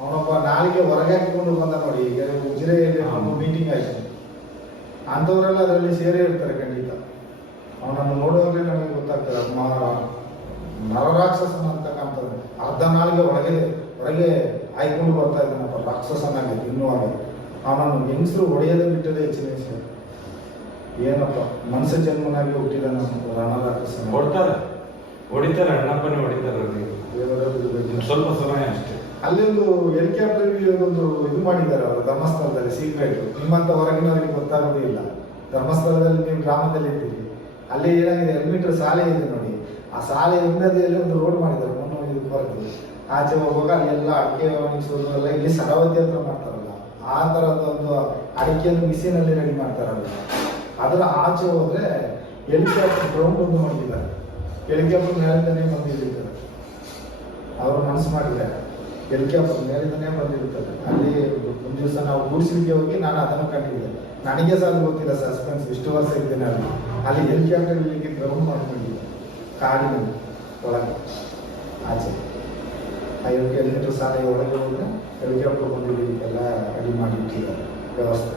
ಅವನೊಬ್ಬ ನಾಲಿಗೆ ಹೊರಗೆ ಹಾಕಿಕೊಂಡು ಬಂದ ನೋಡಿ ಈಗ ಉಜಿರೆಯಲ್ಲಿ ಒಂದು ಮೀಟಿಂಗ್ ಆಯಿತು. ಅಂಥವರೆಲ್ಲ ಅದರಲ್ಲಿ ಸೇರೇ ಇರ್ತಾರೆ ಖಂಡಿತ. ಅವನನ್ನು ನೋಡುವಾಗಲೇ ನಮಗೆ ಗೊತ್ತಾಗ್ತದೆ ನರರಾಕ್ಷಸನ ಅಂತಕ್ಕಂಥದ್ದು ಅರ್ಧ ನಾಲಿಗೆ ಒಳಗೆ ಹೊರಗೆ ಆಯ್ಕೊಂಡು ಬರ್ತಾ ಇದ್ದಾನಪ್ಪ ರಾಕ್ಷಸನಾಗಿ ತಿನ್ನುವಾಗ. ಅವನನ್ನು ಹೆಂಗಸರು ಒಡೆಯದ ಬಿಟ್ಟದೆ ಹೆಚ್ಚಿನ ಏನಪ್ಪ ಮನಸ್ಸು ಜನ್ಮನಾಗಿ ಹುಟ್ಟಿದ ನಮ್ಮ ಹೊಡ್ತಾರ. ಹೊಡ್ತಾರೆ ಅಣ್ಣಪ್ಪನೇ ಹೊಡಿತಾರೆ. ಸ್ವಲ್ಪ ಸಮಯ ಅಷ್ಟೇ. ಅಲ್ಲಿ ಒಂದು ಹೆಲಿಕಾಪ್ಟರ್ ಒಂದು ಇದು ಮಾಡಿದ್ದಾರೆ ಅವರು, ಧರ್ಮಸ್ಥಳದಲ್ಲಿ ಸೀಕ್ರೆಟ್ ನಿಮ್ಮಂತ ಹೊರಗಿನವರಿಗೆ ಗೊತ್ತಾಗೋದೇ ಇಲ್ಲ. ಧರ್ಮಸ್ಥಳದಲ್ಲಿ ನೀವು ಗ್ರಾಮದಲ್ಲಿ ಇದ್ದೀರಿ. ಅಲ್ಲಿ ಏನಾಗಿದೆ? ಎರಡು ಮೀಟರ್ ಶಾಲೆ ಇದೆ ನೋಡಿ. ಆ ಶಾಲೆ ಹಿಂಬದಿಯಲ್ಲಿ ಒಂದು ರೋಡ್ ಮಾಡಿದ್ದಾರೆ ಮುನ್ನೂರು ಇದು ಬರ್ತದೆ ಆಚೆ ಹೋಗುವಾಗ ಎಲ್ಲ ಅಡಿಕೆ ಒಣಗಿಸೋದು ಎಲ್ಲ ಇಲ್ಲಿ ಸರವತಿ ಅಂತ ಮಾಡ್ತಾರಲ್ಲ. ಆ ಥರದ ಒಂದು ಅಡಿಕೆಯನ್ನು ಬಿಸಿನಲ್ಲಿ ರೆಡಿ ಮಾಡ್ತಾರಲ್ಲ. ಅದರ ಆಚೆ ಹೋದ್ರೆ ಹೆಲಿಕಾಪ್ಟರ್ ಗ್ರೌಂಡ್ ಒಂದು ಮಾಡಿದ್ದಾರೆ. ಹೆಲಿಕಾಪ್ಟರ್ ಮೇಲಿಂದನೇ ಬಂದಿದ್ದಾರೆ ಅವರು ಮನಸ್ಸು ಮಾಡಿದ್ದಾರೆ. ಹೆಲಿಕಾಪ್ಟರ್ ಮೇಲಿಂದನೇ ಬಂದಿರುತ್ತದೆ ಅಲ್ಲಿ ಒಂದು ದಿವಸ ನಾವು ಗೂಡ್ಸ್ಲಿಕ್ಕೆ ಹೋಗಿ ನಾನು ಅದನ್ನು ಕಂಡಿದ್ದೆ. ನನಗೆ ಸಹ ಅದು ಗೊತ್ತಿಲ್ಲ ಸಸ್ಪೆನ್ಸ್ ಇಷ್ಟು ವರ್ಷ ಇದ್ದೇನೆ ಅಲ್ಲಿ ಅಲ್ಲಿ ಎಲ್ಕೆ ಇಲ್ಲಿಗೆ ಗ್ರೌಂಡ್ ಮಾಡ್ಕೊಂಡಿದ್ದೆ. ಕಾಡಿನ ಒಳಗೆ. ಆಚೆ. ಎರಡು ಕಿಲೋಮೀಟರ್ ಸಾಲೆ ಒಳಗೆ ಹೋದ್ರೆ ಹೆಲಿಕಾಪ್ಟರ್ ಎಲ್ಲ ರೆಡಿ ಮಾಡಿ ಇಟ್ಟಿದ್ದಾರೆ ವ್ಯವಸ್ಥೆ.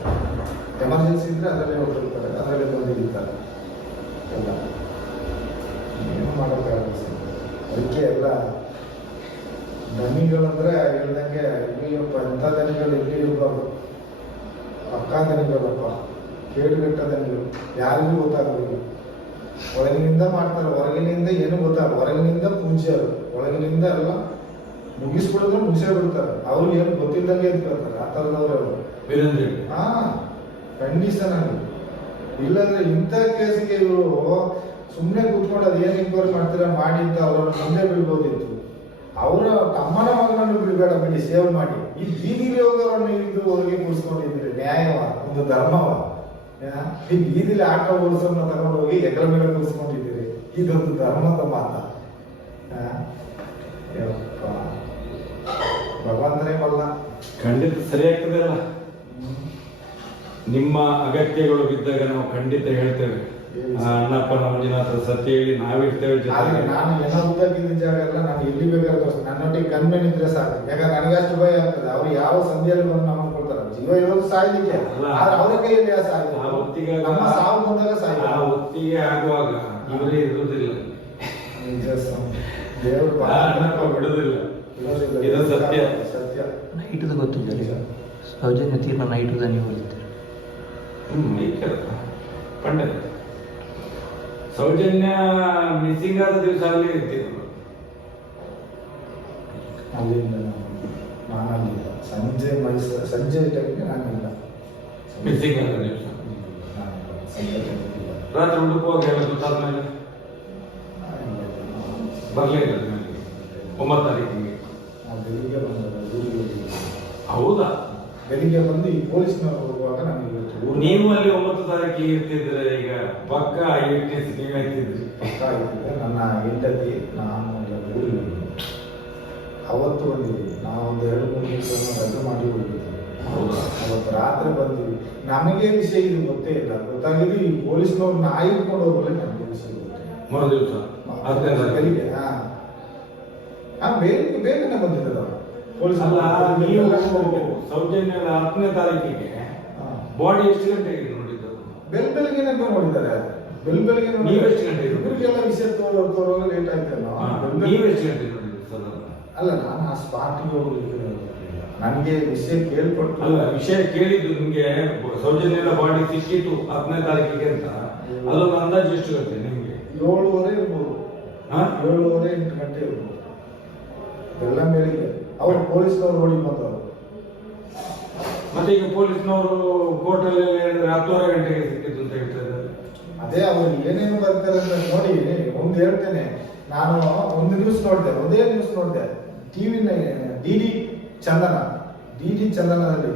ಎಮರ್ಜೆನ್ಸಿ ಇದ್ರೆ ಅದರಲ್ಲೇ ಹೊರಟಿರ್ತಾರೆ ಅದರಲ್ಲೇ ಬಂದಿರ್ತಾರೆ ಎಲ್ಲ. ಏನು ಮಾಡೋಕ್ಕಾಗಲ್ಲ ಅದಕ್ಕೆ ಎಲ್ಲ ದನಿಗಳಂದ್ರೆ ಹೇಳ್ದಂಗೆ ಇಲ್ಲಪ್ಪ ಎಂಥ ದನಿಗಳು ಇಲ್ಲಿ ಇರಬಾರ್ದು ಪಕ್ಕಾ ದನಿಗಳಪ್ಪ. ಕೇಳುಗಟ್ಟ ದನಿಗಳು. ಯಾರಿಗೂ ಗೊತ್ತಾಗಬೇಕು ಒಳಗಿನಿಂದ ಮಾಡ್ತಾರೆ ಹೊರಗಿನಿಂದ ಏನು ಗೊತ್ತಾಗಲ್ಲ ಹೊರಗಿನಿಂದ ಪೂಜ್ಯರು ಒಳಗಿನಿಂದ ಎಲ್ಲ ಮುಗಿಸ್ಬಿಡಿದ್ರೆ ಮುಗಿಸೇ ಬಿಡ್ತಾರೆ. ಅವ್ರು ಏನು ಗೊತ್ತಿದ್ದಂಗೆ ಇರ್ತಾರೆ ಆ ಥರದವ್ರು ಅವರು ವೀರೇಂದ್ರ ಹಾ ಕಂಡೀಷನ್ ಆಗಿ ಇಲ್ಲಾಂದ್ರೆ ಇಂಥ ಕೇಸಿಗೆ ಇವರು ಸುಮ್ಮನೆ ಕೂತ್ಕೊಂಡು ಅದು ಏನು ಎಂಕ್ವೈರಿ ಮಾಡ್ತೀರಾ ಮಾಡಿ ಅಂತ ಅವ್ರನ್ನ ಮುಂದೆ ಬಿಡ್ಬೋದಿತ್ತು. ಅವರ ತಮ್ಮನ ಮಗನನ್ನು ಬಿಡಬೇಡ ಬಿಡಿ, ಸೇವ್ ಮಾಡಿ. ಈ ಬೀದಿಲಿ ಹೋಗೋರನ್ನು ಇದು ಹೊರಗೆ ಕೂರಿಸ್ಕೊಂಡಿದ್ರೆ ನ್ಯಾಯವ ಒಂದು ಧರ್ಮವ? ಈ ಬೀದಿಲಿ ಆಟೋ ಓಡಿಸೋನ್ನ ತಗೊಂಡು ಹೋಗಿ ಎಕರೆ ಮೇಲೆ ಕೂರಿಸ್ಕೊಂಡಿದ್ದೀರಿ? ಇದೊಂದು ಧರ್ಮದ ಮಾತ. ಭಗವಂತನೇ ಬಲ್ಲ ಖಂಡಿತ ಸರಿ ಆಗ್ತದೆ ಅಲ್ಲ? ನಿಮ್ಮ ಅಗತ್ಯಗಳು ಬಿದ್ದಾಗ ನಾವು ಖಂಡಿತ ಹೇಳ್ತೇವೆ. ಆ ಜನ ಮಂಜುನಾಥ ಸತ್ಯ ಹೇಳಿ ನಾವಿರ್ತೇವೆ ಜೊತೆಗೆ. ನಾನು ಎಲ್ಲ ಉದ್ದಕ್ಕಿದ್ದ ಜಾಗ ಎಲ್ಲ ನಾನು ಎಲ್ಲಿ ಬೇಕಾದ್ರೆ ತೋರಿಸ್ತೀನಿ. ನನ್ನೊಟ್ಟಿಗೆ ಗನ್ಮೇನ್ ಇದ್ರೆ ಸಾಕು. ಯಾಕಂದ್ರೆ ನನಗೆ ಅಷ್ಟು ಭಯ ಆಗ್ತದೆ. ಅವ್ರು ಯಾವ ಸಂಧಿಯಲ್ಲಿ ಬಂದು ನಮ್ಮ ಕೊಡ್ತಾರೆ? ಜೀವ ಇರೋದು ಸಾಯ್ಲಿಕ್ಕೆ. ಆದ್ರೆ ಅವರ ಕೈಯಲ್ಲಿ ಆ. ಆ ಹೊತ್ತಿಗೆ ನಮ್ಮ ಸಾವು ಬಂದಾಗ ಆ ಸಾಯ್ತಾರೆ ಹೊತ್ತಿಗೆ ಆಗುವಾಗ ಇವರೇ ಇರುವುದಿಲ್ಲ. ನಿಜ ಸ್ವಾಮಿ. ದೇವ್ರು ಅಣ್ಣಪ್ಪ ಬಿಡುವುದಿಲ್ಲ. ಇರೋದಿಲ್ಲ. ಇದು ಸತ್ಯ. ಸತ್ಯ. ನೈಟ್ದು ಗೊತ್ತಿಲ್ಲ ಸೌಜನ್ಯ ತೀರ್ಮಾನ ನೈಟ್ದ ನೀವು ಪಂಡಿತ. ಸೌಜನ್ಯ ಮಿಸ್ಸಿಂಗ್ ಆದ ದಿವಸ ಅಲ್ಲಿ ಇರ್ತಿದ್ರು ಅಲ್ಲಿಂದ ಸಂಜೆ ಮೈಸೂರು ಸಂಜೆ ಟೈಮ್ಗೆ ನಾನಿಲ್ಲ. ಮಿಸ್ಸಿಂಗ್ ಆದ ದಿವಸ. ರಾತ್ರಿ ಹುಡುಕುವಾಗ ಎಲ್ಲ ಗೊತ್ತಾದ್ಮೇಲೆ? ಬರ್ಲೇ ಇಲ್ಲ ನನಗೆ ಒಂಬತ್ತು ತಾರೀಕಿಗೆ? ಬೆಳಿಗ್ಗೆ ಬಂದದ್ದು ಹೌದಾ? ಬೆಳಿಗ್ಗೆ ಬಂದು ಈ ಪೊಲೀಸ್ನವ್ರು ಹೋಗುವಾಗ ನನಗೆ ನೀವು ಅಲ್ಲಿ ಒಂಬತ್ತು ತಾರೀಕಿಗೆ ಇರ್ತಿದ್ರೆ ಈಗ? ಪಕ್ಕ ಐ ನೀವೇ ಇರ್ತಿದ್ರಿ ಪಕ್ಕ ನನ್ನ ಹೆಂಡತಿ ನಾನು ಎಲ್ಲ ಊರಿಗೆ ಅವತ್ತು ಬಂದಿದ್ವಿ ನಾವು ಒಂದು ಎರಡು ಮೂರು ದಿವಸ ರದ್ದು ಮಾಡಿ ಹೋಗಿದ್ವಿ. ಅವತ್ತು ರಾತ್ರಿ ಬಂದಿವಿ ನಮಗೆ ವಿಷಯ ಇದು ಗೊತ್ತೇ ಇಲ್ಲ. ಗೊತ್ತಾಗಿದ್ದು ಈ ಪೊಲೀಸ್ನವ್ರು ನಾಯಿ ಹಿಡ್ಕೊಂಡು ಹೋಗ್ಬಲ್ಲ ನಮಗೆ ವಿಷಯ ಗೊತ್ತಿಲ್ಲ ಮರು ದಿವಸ ಬೆಳಿಗ್ಗೆ ಹಾ. ಹಾ ಬೇಗ ಬೇಗನೆ ಬಂದಿದ್ದಾರೆ ಅವರು. ಪೊಲೀಸ್ ಅಲ್ಲ ನೀವು ಸೌಜನ್ಯದ ಹತ್ತನೇ ತಾರೀಕಿಗೆ ಬಾಡಿ ಎಷ್ಟು ಗಂಟೆಗೆ ನೋಡಿದ್ದು ಬೆಲ್ ಬೆಳಗ್ಗೆ ನೋಡಿದ್ದಾರೆ. ಬೆಲ್ ಬೆಳಗ್ಗೆ ನೀವು ಎಷ್ಟು ಗಂಟೆ ನೋಡಿದ್ರಿ? ವಿಷಯ ತೋರೋ ತೋರುವಾಗ ಲೇಟ್ ಆಯ್ತಲ್ಲ. ನೀವು ಎಷ್ಟು ಗಂಟೆ ನೋಡಿದ್ದು ಸಾಧಾರಣ ಅಲ್ಲ ನಾನು ಆ ಸ್ಪಾಟ್ಗೆ ಹೋಗ್ಲಿಕ್ಕೆ ನನಗೆ ವಿಷಯ ಕೇಳ್ಪಟ್ಟು ಅಲ್ಲ ವಿಷಯ ಕೇಳಿದ್ದು ನಿಮಗೆ ಸೌಜನ್ಯದ ಬಾಡಿ ಸಿಕ್ಕಿತ್ತು ಹತ್ತನೇ ತಾರೀಕಿಗೆ ಅಂತ. ಅದೊಂದು ಅಂದಾಜು ಎಷ್ಟು ಗಂಟೆ ನಿಮಗೆ? ಏಳುವರೆ ಇರ್ಬೋದು. ಹಾ? ಏಳುವರೆ ಎಂಟು ಗಂಟೆ ಇರ್ಬೋದು. ಎಲ್ಲ ಮೇಲೆ ಅವ್ರು ಪೊಲೀಸ್ನವ್ರು ನೋಡಿ ಬಂದವರು. ಮತ್ತೆ ಈಗ ಪೊಲೀಸ್ನವರು ಕೋರ್ಟಲ್ಲಿ ಹೇಳಿದ್ರೆ ಹತ್ತುವರೆ ಗಂಟೆಗೆ ಸಿಕ್ಕಿತ್ತು ಅಂತ ಹೇಳ್ತಾ ಇದ್ದಾರೆ. ಅದೇ ಅವರು ಏನೇನು ಬರ್ತಾರೆ ಅಂತ ನೋಡಿ ಒಂದು ಹೇಳ್ತೇನೆ. ನಾನು ಒಂದು ನ್ಯೂಸ್ ನೋಡಿದೆ ಒಂದೇ ನ್ಯೂಸ್ ನೋಡಿದೆ. ಟಿವಿನ D D Chandana D D ಚಂದನದಲ್ಲಿ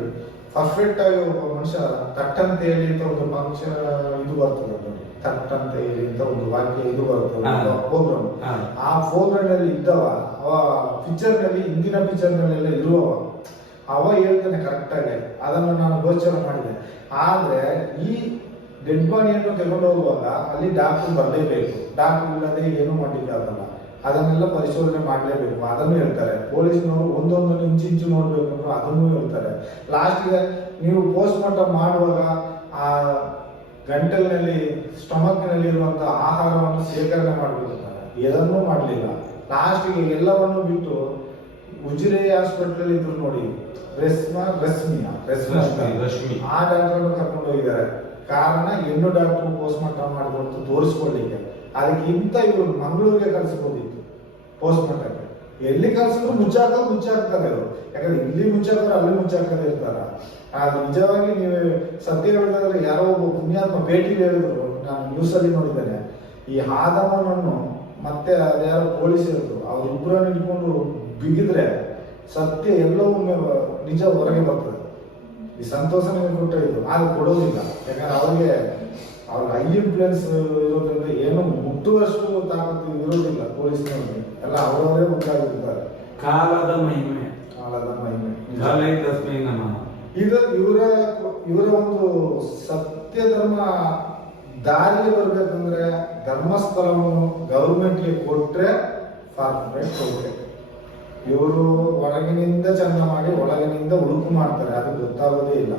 perfect ಆಗಿ ಒಬ್ಬ ಮನುಷ್ಯ ತಟ್ ಅಂತ ಹೇಳಿ ಅಂತ ಒಂದು ಪಕ್ಷ ಇದು ಬರ್ತದೆ ತಟ್ ಅಂತ ಹೇಳಿ ಅಂತ ಒಂದು ವಾಕ್ಯ ಇದು ಬರ್ತದೆ. ಪ್ರೋಗ್ರಾಮ್ ಆ ಪ್ರೋಗ್ರಾಮ್ ಅಲ್ಲಿ ಇದ್ದವ ಅವ ಪಿಕ್ಚರ್ನಲ್ಲಿ ಹಿಂದಿನ ಪಿಕ್ಚರ್ ನಲ್ಲೆಲ್ಲ ಇರುವವ. ಅವ ಹೇಳ್ತಾನೆ ಕರೆಕ್ಟ್ ಆಗಿ. ಅದನ್ನು ನಾನು ಗೋಚರ ಮಾಡಿದೆ. ಆದ್ರೆ ಈ ಡೆಡ್ ಬಾಡಿಯನ್ನು ತಗೊಂಡು ಹೋಗುವಾಗ ಅಲ್ಲಿ ಡಾಕ್ಟರ್ ಬರಲೇಬೇಕು. ಡಾಕ್ಟರ್ ಇಲ್ಲದೆ ಏನು ಮಾಡಿಲ್ಲ ಅದನ್ನ. ಅದನ್ನೆಲ್ಲ ಪರಿಶೋಧನೆ ಮಾಡಲೇಬೇಕು. ಅದನ್ನು ಹೇಳ್ತಾರೆ. ಪೊಲೀಸ್ನವರು ಒಂದೊಂದನ್ನು ಇಂಚು ನೋಡ್ಬೇಕು ಅಂದ್ರೆ ಅದನ್ನು ಹೇಳ್ತಾರೆ. ಲಾಸ್ಟ್ಗೆ ನೀವು ಪೋಸ್ಟ್ ಮಾರ್ಟಮ್ ಮಾಡುವಾಗ ಆ ಗಂಟಲಿನಲ್ಲಿ ಸ್ಟಮಕ್ನಲ್ಲಿ ಇರುವಂತಹ ಆಹಾರವನ್ನು ಶೇಖರಣೆ ಮಾಡಬೇಕು ಇದನ್ನೂ ಮಾಡಲಿಲ್ಲ. ಲಾಸ್ಟ್ಗೆ ಎಲ್ಲವನ್ನು ಬಿಟ್ಟು ಉಜಿರೆ ಹಾಸ್ಪಿಟಲ್ ಇದ್ರು ನೋಡಿ. ರೆಸ್ಮಾ ರಶ್ಮಿಯಾ ರೆಸ್ಮಾ ರಶ್ಮಿ, ರಶ್ಮಿ. ಆ ಡಾಕ್ಟರ್ ಕರ್ಕೊಂಡು ಹೋಗಿದ್ದಾರೆ. ಕಾರಣ ಹೆಣ್ಣು ಡಾಕ್ಟರ್ ಪೋಸ್ಟ್ ಮಾರ್ಟಮ್ ಮಾಡಿದ್ರು ಅಂತ ತೋರಿಸ್ಕೊಳ್ಳಿಕ್ಕೆ. ಅದಕ್ಕಿಂತ ಇವರು ಮಂಗಳೂರಿಗೆ ಕಳಿಸ್ಬೋದಿತ್ತು ಪೋಸ್ಟ್ ಮಾರ್ಟಮ್ಗೆ. ಎಲ್ಲಿ ಕಳ್ಸಿದ್ರು ಮುಚ್ಚಾಕೋದು ಮುಚ್ಚಾಕ್ತಾರೆ ಅವರು ಯಾಕಂದ್ರೆ ಇಲ್ಲಿ ಮುಚ್ಚಾಕ್ತಾರೆ ಅಲ್ಲಿ ಮುಚ್ಚಾಕದೇ ಇರ್ತಾರ. ಅದು ನಿಜವಾಗಿ ನೀವು ಸತ್ಯ ಹೇಳಿದ್ರೆ ಯಾರೋ ಒಬ್ಬ ಪುಣ್ಯಾತ್ಮ ಭೇಟಿ ಹೇಳಿದ್ರು. ನಾನು ನ್ಯೂಸ್ ಅಲ್ಲಿ ನೋಡಿದ್ದೇನೆ. ಈ ಆದಮನನ್ನು ಮತ್ತೆ ಅದ್ಯಾರೋ ಪೊಲೀಸ್ ಇದ್ರು ಅವ್ರಿಬ್ಬರನ್ನು ಇಟ್ಕೊಂಡು ಬಿಗಿದ್ರೆ ಸತ್ಯ ಎಲ್ಲವೂ ಒಮ್ಮೆ ನಿಜ ಹೊರಗೆ ಬರ್ತದೆ. ಈ ಸಂತೋಷ ನಿಮಗೆ ಕೊಟ್ಟ ಇದು ಆದ್ರೆ ಕೊಡೋದಿಲ್ಲ. ಯಾಕಂದ್ರೆ ಅವ್ರಿಗೆ ಅವ್ರಿಗೆ ಐ ಇನ್ಫ್ಲೂಯೆನ್ಸ್ ಇರೋದ್ರಿಂದ ಏನು ಮುಟ್ಟುವಷ್ಟು ತಾಕತ್ತು ಇರೋದಿಲ್ಲ ಪೊಲೀಸ್ನವ್ರಿಗೆ. ಎಲ್ಲ ಅವರವರೇ ಮುಟ್ಟಾಗಿರ್ತಾರೆ ಕಾಲದ ಮಹಿಮೆ. ಕಾಲದ ಮಹಿಮೆ. ಇದು ಇವರ ಇವರ ಒಂದು ಸತ್ಯ ಧರ್ಮ ದಾರಿಗೆ ಬರ್ಬೇಕಂದ್ರೆ ಧರ್ಮಸ್ಥಳವನ್ನು ಗೌರ್ಮೆಂಟ್ಗೆ ಕೊಟ್ರೆ ಫಾರ್ಮೆಂಟ್ ಓಕೆ ಇವರು ಹೊರಗಿನಿಂದ ಚಂದ ಮಾಡಿ ಒಳಗಿನಿಂದ ಉಳುಕು ಮಾಡ್ತಾರೆ, ಅದು ಗೊತ್ತಾಗೋದೇ ಇಲ್ಲ.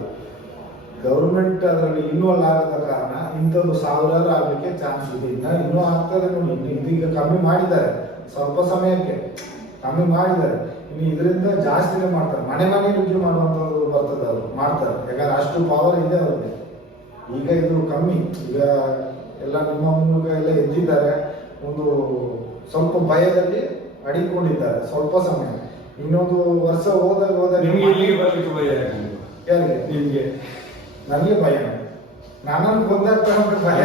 ಗೌರ್ಮೆಂಟ್ ಅದರಲ್ಲಿ ಇನ್ವಾಲ್ವ್ ಆಗದ ಕಾರಣ ಇಂಥದ್ದು ಸಾವಿರಾರು ಆಗಲಿಕ್ಕೆ ಚಾನ್ಸ್ ಇದೆ. ಇನ್ನ ಆಗ್ತದೆ ನೋಡಿ. ಇದೀಗ ಕಮ್ಮಿ ಮಾಡಿದ್ದಾರೆ. ಸ್ವಲ್ಪ ಸಮಯಕ್ಕೆ ಕಮ್ಮಿ ಮಾಡಿದ್ದಾರೆ. ಇನ್ನು ಇದರಿಂದ ಜಾಸ್ತಿನೇ ಮಾಡ್ತಾರೆ. ಮನೆ ಮನೆ ರುಜು ಮಾಡುವಂಥದ್ದು ಬರ್ತದೆ ಅವರು ಮಾಡ್ತಾರೆ. ಯಾಕಂದ್ರೆ ಅಷ್ಟು ಪವರ್ ಇದೆ ಅವ್ರಿಗೆ. ಈಗ ಇದು ಕಮ್ಮಿ. ಈಗ ಎಲ್ಲ ನಿಮ್ಮ ಮೂಲಕ ಎಲ್ಲ ಎದ್ದಿದ್ದಾರೆ. ಒಂದು ಸ್ವಲ್ಪ ಭಯದಲ್ಲಿ ಅಡಿಕೊಂಡಿದ್ದಾರೆ ಸ್ವಲ್ಪ ಸಮಯ. ಇನ್ನೊಂದು ವರ್ಷ ಹೋದಾಗ ಹೋದಾಗ ನಿಮ್ಗೆ ಇಲ್ಲಿಗೆ ಬರ್ಲಿಕ್ಕೆ ಭಯ? ಯಾರಿಗೆ? ನಿಮ್ಗೆ? ನನಗೆ ಭಯ. ನನ್ನನ್ನು ಅಂತ ಭಯ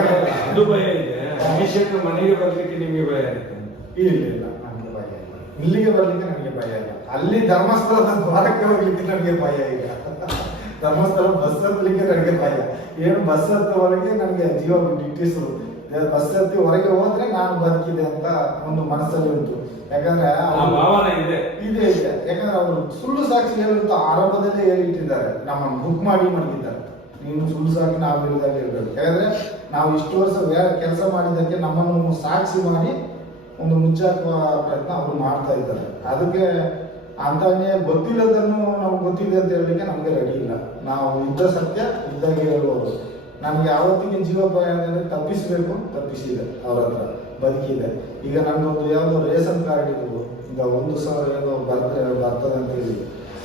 ಅದು ಭಯ ಇದೆ. ಅಭಿಷೇಕ ಮನೆಗೆ ಬರ್ಲಿಕ್ಕೆ ನಿಮಗೆ ಭಯ ಇರುತ್ತೆ ಇಲ್ಲ ಇಲ್ಲ ನನಗೆ ಭಯ ಇಲ್ಲ. ಇಲ್ಲಿಗೆ ಬರ್ಲಿಕ್ಕೆ ನನಗೆ ಭಯ ಇಲ್ಲ. ಅಲ್ಲಿ ಧರ್ಮಸ್ಥಳದ ದ್ವಾರಕ್ಕೆ ಹೋಗ್ಲಿಕ್ಕೆ ನನಗೆ ಭಯ ಇಲ್ಲ. ಧರ್ಮಸ್ಥಳ ಬಸ್ ಹತ್ತಲಿಕ್ಕೆ ನನಗೆ ಭಯ. ಏನು ಬಸ್ ಹತ್ತವರೆಗೆ ನನಗೆ ಜೀವ ಇಟ್ಟಿಸು ಬಸ್ ಹತ್ತಿ ಹೊರಗೆ ಹೋದ್ರೆ ನಾನು ಬದುಕಿದೆ ಅಂತ ಒಂದು ಮನಸ್ಸಲ್ಲಿ ಉಂಟು. ಯಾಕಂದ್ರೆ ಇದೆ. ಇದೆ ಇದೆ. ಯಾಕಂದ್ರೆ ಅವರು ಸುಳ್ಳು ಸಾಕ್ಷಿ ಹೇಳುತ್ತಾ ಆರಂಭದಲ್ಲೇ ಹೇಳಿಟ್ಟಿದ್ದಾರೆ. ನಮ್ಮನ್ನು ಬುಕ್ ಮಾಡಿ ಮಡಗಿದ್ದಾರೆ ನೀನು ಸುಳ್ಳು ಸಾಕಿ ನಾವು ಹೇಳಿದಾಗ ಹೇಳ್ಬೇಕು. ಯಾಕಂದ್ರೆ ನಾವು ಇಷ್ಟು ವರ್ಷ ಕೆಲಸ ಮಾಡಿದ್ದಕ್ಕೆ ನಮ್ಮನ್ನು ಸಾಕ್ಷಿ ಮಾಡಿ ಒಂದು ಮುಚ್ಚಾಕುವ ಪ್ರಯತ್ನ ಅವರು ಮಾಡ್ತಾ ಇದ್ದಾರೆ. ಅದಕ್ಕೆ ಅಂತಾನೆ ಗೊತ್ತಿಲ್ಲದನ್ನು ನಮ್ಗೆ ಗೊತ್ತಿದೆ ಅಂತ ಹೇಳಲಿಕ್ಕೆ ನಮಗೆ ರೆಡಿ ಇಲ್ಲ. ನಾವು ಇದ್ದ ಸತ್ಯ ಇದ್ದಾಗ ಹೇಳುವವರು. ನಮ್ಗೆ ಯಾವತ್ತಿಗೆ ಅಂದರೆ ತಪ್ಪಿಸಬೇಕು, ತಪ್ಪಿಸಿದೆ ಅವ್ರ ಹತ್ರ, ಬದುಕಿದೆ. ಈಗ ನನ್ನೊಂದು ಯಾವುದೋ ರೇಷನ್ ಕಾರ್ಡ್ ಇರ್ಬೋದು, ಈಗ ಒಂದು ಸಾವಿರ ಏನೋ ಬರ್ತದೆ ಬರ್ತದೆ ಅಂತ ಹೇಳಿ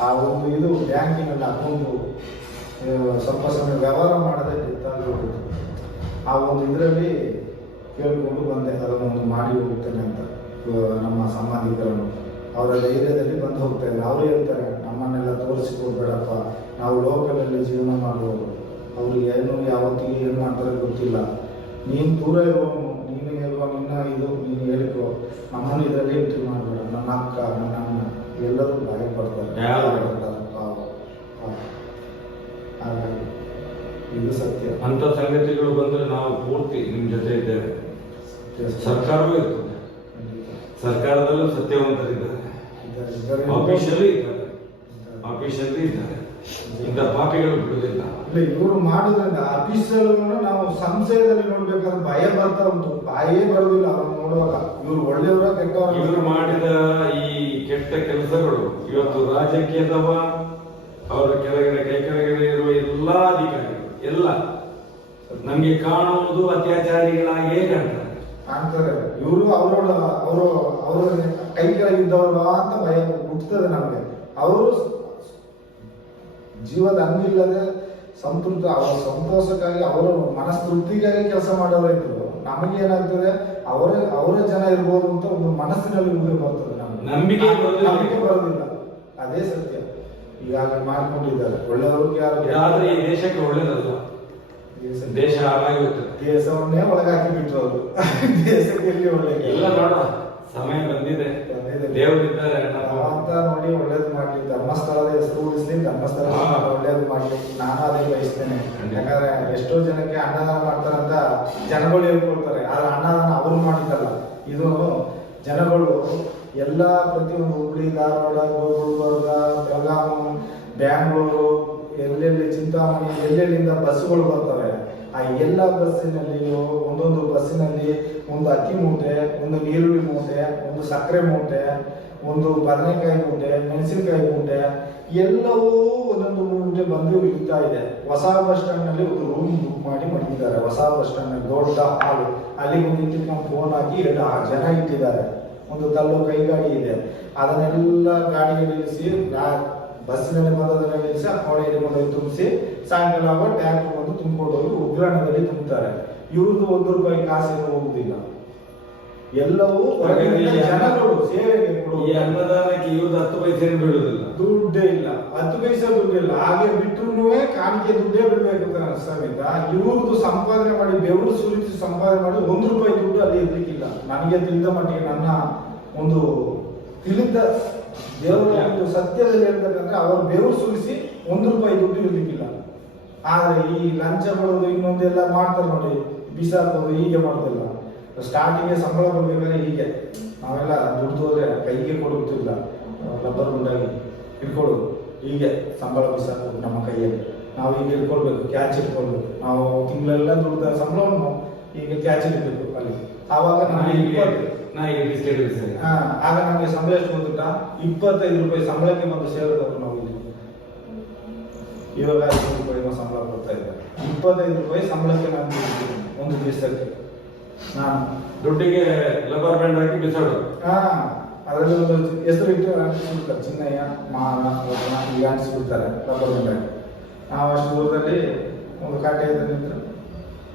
ಆ ಒಂದು ಇದು ಬ್ಯಾಂಕಿನಲ್ಲಿ ಅಕೌಂಟು ಸ್ವಲ್ಪ ಸಮಯ ವ್ಯವಹಾರ ಮಾಡದೆ ಗೊತ್ತಾಗೋಗ್ಬಿಟ್ಟು ಆ ಒಂದು ಇದರಲ್ಲಿ ಕೇಳಿಕೊಂಡು ಬಂದೆ ಅದನ್ನೊಂದು ಮಾಡಿ ಹೋಗ್ತೇನೆ ಅಂತ ನಮ್ಮ ಸಂಬಂಧಿಕರನ್ನು. ಅವರ ಧೈರ್ಯದಲ್ಲಿ ಬಂದು ಹೋಗ್ತಾ ಇದ್ದಾರೆ. ಅವರು ಹೇಳ್ತಾರೆ, ನಮ್ಮನ್ನೆಲ್ಲ ತೋರಿಸಿಕೊಡ್ಬೇಡಪ್ಪ ನಾವು ಲೋಕಲಲ್ಲಿ ಜೀವನ ಮಾಡುವವರು. ಅವ್ರಿಗೆ ಏನು ಯಾವತ್ತಿಗೆ ಏನು ಮಾಡ್ತಾರೆ ಗೊತ್ತಿಲ್ಲ. ನೀನು ದೂರ ಇರುವವನು ನೀನು ಇರುವ ನಿನ್ನ ಇದು ನೀನು ಹೇಳಿಕೊ. ನಮ್ಮನ್ನು ಇದರಲ್ಲಿ ಎಂಟ್ರಿ ಮಾಡಬೇಡ. ನನ್ನ ಅಕ್ಕ ನನ್ನ ಅಣ್ಣ ಎಲ್ಲರೂ ಭಯ ಪಡ್ತಾರೆ. ಹಾಗಾಗಿ ಇದು ಸತ್ಯ. ಅಂತ ಸಂಗತಿಗಳು ಬಂದ್ರೆ ನಾವು ಪೂರ್ತಿ ನಿಮ್ಮ ಜೊತೆ ಇದ್ದೇವೆ. ಸರ್ಕಾರವೂ ಇರ್ತದೆ. ಸರ್ಕಾರದಲ್ಲೂ ಸತ್ಯವಂತರಿದ್ದಾರೆ. ಆಫೀಸಲ್ಲಿ ಇದ್ದಾರೆ. ಆಫೀಸಲ್ಲಿ ಇದ್ದಾರೆ. ಇಂಥ ಪಾಪಿಗಳು ಬಿಡುವುದಿಲ್ಲ. ಇಲ್ಲ ಇವರು ಮಾಡೋದ್ರಿಂದ ಅಫೀಸರ್ಗಳನ್ನು ನಾವು ಸಂಶಯದಲ್ಲಿ ನೋಡ್ಬೇಕಾದ್ರೆ ಭಯ ಬರ್ತಾ ಉಂಟು. ಬಾಯೇ ಬರೋದಿಲ್ಲ ಅವ್ರನ್ನ ನೋಡುವಾಗ. ಇವ್ರು ಒಳ್ಳೆಯವರ ಕೆಟ್ಟವರ? ಇವರು ಮಾಡಿದ ಈ ಕೆಟ್ಟ ಕೆಲಸಗಳು ಇವತ್ತು ರಾಜಕೀಯದವ ಅವರ ಕೆಳಗಡೆ ಕೈ ಕೆಳಗಡೆ ಇರುವ ಎಲ್ಲಾ ಅಧಿಕಾರಿಗಳು ಎಲ್ಲ ನಮ್ಗೆ ಕಾಣುವುದು ಅತ್ಯಾಚಾರಿಗಳಾಗೇ ಕಾಣ್ತಾರೆ. ಕಾಣ್ತಾರೆ. ಇವರು ಅವರೋಡ ಅವರು ಅವರ ಕೈ ಕೆಳಗಿದ್ದವರು ಅಂತ ಭಯ ಹುಟ್ಟುತ್ತದೆ ನಮಗೆ. ಅವರು ಜೀವದ ಹಂಗಿಲ್ಲದೆ ಸಂತೃಪ್ತ ಅವರ ಸಂತೋಷಕ್ಕಾಗಿ ಅವರ ಮನಸ್ತೃಪ್ತಿಗಾಗಿ ಕೆಲಸ ಮಾಡೋರು ಇದ್ರು. ನಮಗೆ ಏನಾಗ್ತದೆ ಅವರ ಅವರ ಜನ ಇರ್ಬೋದು ಅಂತ ಒಂದು ಮನಸ್ಸಿನಲ್ಲಿ ಮುಂದೆ ಬರ್ತದೆ ನಂಬಿಕೆ ಬರೋದಿಲ್ಲ. ನಂಬಿಕೆ ಬರೋದಿಲ್ಲ. ಅದೇ ಸತ್ಯ. ಈಗಾಗಲೇ ಮಾಡಿಕೊಂಡಿದ್ದಾರೆ. ಒಳ್ಳೆಯವ್ರಿಗೆ ಯಾರು ಈ ದೇಶಕ್ಕೆ ಒಳ್ಳೇದಲ್ಲ ದೇಶ. ಹಾಳಾಗಿ ಹೋಗ್ತದೆ ದೇಶವನ್ನೇ ಒಳಗಾಕಿ ಬಿಟ್ರು ಅವರು ದೇಶಕ್ಕೆ ಎಲ್ಲಿ ಒಳ್ಳೆ ಎಲ್ಲ ನೋಡ ಸಮಯ ಬಂದಿದೆ. ಬಂದಿದೆ. ದೇವರಿದ್ದಾರೆ ಅಂತ ನೋಡಿ ಒಳ್ಳೇದು ಮಾಡ್ಲಿ ಧರ್ಮಸ್ಥಳದ ಹೆಸರು ಉಳಿಸ್ಲಿ ಧರ್ಮಸ್ಥಳ. ಒಳ್ಳೇದು ಮಾಡಲಿ ನಾನು ಅದೇ ಬಯಸ್ತೇನೆ. ಯಾಕಂದ್ರೆ ಎಷ್ಟೋ ಜನಕ್ಕೆ ಅನ್ನದಾನ ಮಾಡ್ತಾರಂತ ಜನಗಳು ಹೇಳ್ಕೊಳ್ತಾರೆ ಆದ್ರೆ ಅನ್ನದಾನ ಅವರು ಮಾಡಿದ್ದಲ್ಲ ಇದು ಜನಗಳು ಎಲ್ಲ ಪ್ರತಿಯೊಂದು ಹುಬ್ಳಿ ಧಾರವಾಡ ಗುಲ್ಬರ್ಗ ಬೆಳಗಾವಿ ಬ್ಯಾಂಗ್ಳೂರು ಎಲ್ಲೆಲ್ಲಿ ಚಿಂತಾಮಣಿ ಎಲ್ಲೆಲ್ಲಿಂದ ಬಸ್ಸುಗಳು ಬರ್ತವೆ ಆ ಎಲ್ಲ ಬಸ್ಸಿನಲ್ಲಿಯೂ ಒಂದೊಂದು ಬಸ್ಸಿನಲ್ಲಿ ಒಂದು ಅಕ್ಕಿ ಮೂಟೆ ಒಂದು ನೀರುಳ್ಳಿ ಮೂಟೆ ಒಂದು ಸಕ್ಕರೆ ಮೂಟೆ ಒಂದು ಬದನೆಕಾಯಿ ಗುಂಡೆ, ಮೆಣಸಿನಕಾಯಿ ಗುಂಡೆ, ಎಲ್ಲವೂ ಒಂದೊಂದು ಮುಂದೆ ಬಂದು ಇರ್ತಾ ಇದೆ. ಹೊಸ ಬಸ್ ಸ್ಟ್ಯಾಂಡ್ನಲ್ಲಿ ಒಂದು ರೂಮ್ ಬುಕ್ ಮಾಡಿ ಮಡಗಿದ್ದಾರೆ ಹೊಸ ಬಸ್ ಸ್ಟ್ಯಾಂಡ್ನಲ್ಲಿ ದೊಡ್ಡ ಹಾಲು ಅಲ್ಲಿ ಒಂದು ನಾವು ಫೋನ್ ಹಾಕಿ ಎರಡು ಜನ ಇಟ್ಟಿದ್ದಾರೆ. ಒಂದು ತಲ್ಲು ಕೈ ಗಾಡಿ ಇದೆ. ಅದನ್ನೆಲ್ಲ ಗಾಡಿಗೆ ನಿಲ್ಲಿಸಿ ಬಸ್ಸಿನಲ್ಲಿ ಬಂದದನ್ನ ನಿಲ್ಲಿಸಿ ಅವಳ ಹೋಗಿ ತುಂಬಿಸಿ, ಸಾಯಂಕಾಲ ಟ್ಯಾಂಕ್ ಬಂದು ತುಂಬಿಕೊಂಡು ಹೋಗಿ ಉಗ್ರಾಣದಲ್ಲಿ ತುಂಬುತ್ತಾರೆ ಇವ್ರದ್ದು ಒಂದು ರೂಪಾಯಿ ಕಾಸೇನು ಹೋಗುದಿಲ್ಲ. ಎಲ್ಲವೂ ಜನಗಳು ಸೇವೆಗೆ ಈ ಕೊಡುವುದು ಅನ್ನದಾನಕ್ಕೆ ಇವತ್ತು ಹತ್ತು ಪೈಸೆ ಬೀಳುವುದಿಲ್ಲ ದುಡ್ಡೇ ಇಲ್ಲ. ಹತ್ತು ಪೈಸೆ ದುಡ್ಡಿಲ್ಲ. ಹಾಗೆ ಬಿಟ್ಟರು ಕಾಣಿಕೆ ದುಡ್ಡೇ ಬಿಡಬೇಕು ಸಮೇತ ಇವ್ರದ್ದು ಸಂಪಾದನೆ ಮಾಡಿ ಬೆವರು ಸುರಿಸಿ ಸಂಪಾದನೆ ಮಾಡಿ ಒಂದು ರೂಪಾಯಿ ದುಡ್ಡು ಅಲ್ಲಿ ಇರ್ಲಿಕ್ಕಿಲ್ಲ. ನನಗೆ ತಿಳಿದ ಮಟ್ಟಿಗೆ ನನ್ನ ಒಂದು ತಿಳಿದ ದೇವರ ಒಂದು ಸತ್ಯದಲ್ಲಿ ಹೇಳ್ಬೇಕಂದ್ರೆ ಅವರು ಬೆವರು ಸುರಿಸಿ ಒಂದು ರೂಪಾಯಿ ದುಡ್ಡು ಇರ್ಲಿಕ್ಕಿಲ್ಲ. ಆದ್ರೆ ಈ ಲಂಚ ಕೊಡೋದು ಇನ್ನೊಂದೆಲ್ಲ ಮಾಡ್ತಾರೆ ನೋಡಿ ಬಿಸಾಕೋದು ಹೀಗೆ ಮಾಡೋದಿಲ್ಲ. ಸ್ಟಾರ್ಟಿಂಗ್ ಸಂಬಳ ಕೊಡ್ಬೇಕಾದ್ರೆ ಹೀಗೆ. ನಾವೆಲ್ಲ ದುಡ್ಡು ಹೋದ್ರೆ ಕೈಗೆ ಕೊಡುತ್ತಿಲ್ಲ. ರಬ್ಬರ್ ಗುಂಡಾಗಿ ಇಟ್ಕೊಳ್ಳೋದು ಹೀಗೆ ಸಂಬಳ ಬಿಸಾಕು ನಮ್ಮ ಕೈಯಲ್ಲಿ. ನಾವು ಈಗ ಇಟ್ಕೊಳ್ಬೇಕು ಕ್ಯಾಚ್ ಇಟ್ಕೊಳ್ಬೇಕು ನಾವು ತಿಂಗಳೆಲ್ಲ ದುಡ್ಡ ಸಂಬಳವನ್ನು ಈಗ ಕ್ಯಾಚ್ ಇಡಬೇಕು ಅಲ್ಲಿ. ಆವಾಗ ಆಗ ನಮಗೆ ಸಂಬಳ ಎಷ್ಟು ಗೊತ್ತಿಲ್ಲ ಇಪ್ಪತ್ತೈದು ರೂಪಾಯಿ ಸಂಬಳಕ್ಕೆ ಬಂದು ಸೇರಿದವರು ನಾವು ಇಲ್ಲಿ. ಇವಾಗ ಐದು ರೂಪಾಯಿ ಸಂಬಳ ಕೊಡ್ತಾ ಇದ್ದಾರೆ. ಇಪ್ಪತ್ತೈದು ರೂಪಾಯಿ ಸಂಬಳಕ್ಕೆ ನಾನು ಒಂದು ದಿವಸಕ್ಕೆ. ನಾನು ದುಡ್ಡಿಗೆ ಲಬರ್ ಬ್ಯಾಂಡ್ ಹಾಕಿ ಬಿಸಾಡೋದು ಹಾ ಅದರಲ್ಲಿ ಒಂದು ಹೆಸರು ಇಟ್ಟು ಅಂಟಿಸ್ಬಿಡ್ತಾರೆ ಚಿನ್ನಯ್ಯ ಮಾನ ವಚನ ಈಗ ಅಂಟಿಸ್ಬಿಡ್ತಾರೆ ರಬ್ಬರ್ ಹಾಕಿ ನಾವು ಅಷ್ಟು ದೂರದಲ್ಲಿ ಒಂದು ಕಾಟೆ ಎದುರು ನಿಂತು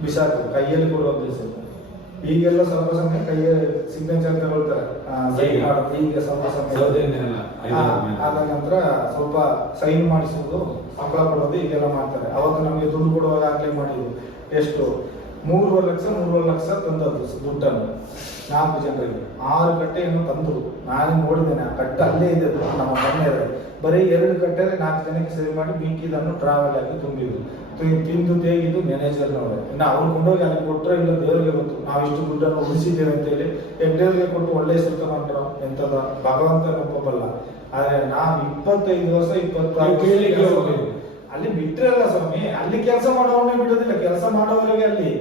ಬಿಸಾಕು. ಕೈಯಲ್ಲಿ ಕೊಡುವ ಹೆಸರು. ಈಗೆಲ್ಲ ಸ್ವಲ್ಪ ಸಮಯ ಕೈಯ ಸಿಗ್ನೇಚರ್ ತಗೊಳ್ತಾರೆ. ಈಗ? ಸ್ವಲ್ಪ ಸಮಯ ಆದ ನಂತರ ಸ್ವಲ್ಪ ಸೈನ್ ಮಾಡಿಸೋದು ಸಂಬಳ ಕೊಡೋದು ಈಗೆಲ್ಲ ಮಾಡ್ತಾರೆ. ಅವಾಗ ನಮಗೆ ದುಡ್ಡು ಕೊಡುವಾಗ ಆಗ್ಲೇ ಮಾಡಿದ್ರು. ಎಷ್ಟು? ಮೂರುವರೆ ಲಕ್ಷ ಮೂರುವರೆ ಲಕ್ಷ ತಂದದ್ದು ದುಡ್ಡನ್ನು ನಾಲ್ಕು ಜನರಿಗೆ. ಆರು ಕಟ್ಟೆಯನ್ನು ತಂದರು. ನಾನು ನೋಡಿದ್ದೇನೆ ಆ ಕಟ್ಟೆ ಅಲ್ಲೇ ಇದೆ ನಮ್ಮ ಮನೆಯಲ್ಲಿ ಬರೀ ಎರಡು ಕಟ್ಟೆಯಲ್ಲಿ ನಾಲ್ಕು ಜನಕ್ಕೆ ಸೇರಿ ಮಾಡಿ ಮಿಕ್ಕಿದನ್ನು ಟ್ರಾವೆಲ್ ಆಗಿ ತುಂಬಿದ್ರು. ತಿಂದು ತೇಗಿದ್ದು ಮ್ಯಾನೇಜರ್ನವರೇ ಇನ್ನು ಅವ್ರು ಕೊಂಡೋಗಿ ಅಲ್ಲಿ ಕೊಟ್ಟರೆ ಇಲ್ಲ ದೇವರಿಗೆ ಗೊತ್ತು. ನಾವು ಇಷ್ಟು ದುಡ್ಡನ್ನು ಉಳಿಸಿದ್ದೇವೆ ಅಂತೇಳಿ ಹೆಗ್ಡೆಯವ್ರಿಗೆ ಕೊಟ್ಟು ಒಳ್ಳೆ ಹೆಸರು ತಗೊಂಡ್ರು ಎಂಥದ ಭಗವಂತನ ಒಪ್ಪಬಲ್ಲ ಆದರೆ ನಾವು ಇಪ್ಪತ್ತೈದು ವರ್ಷ ನೀವು ಅಲ್ಲ ಬಿಟ್ರಲ್ಲ ಸ್ವಾಮಿ ಅಲ್ಲಿ ಕೆಲಸ ಮಾಡೋವನ್ನೇ ಬಿಡೋದಿಲ್ಲ ಕೆಲಸ ಮಾಡೋವರಿಗೆ ಅಲ್ಲಿ.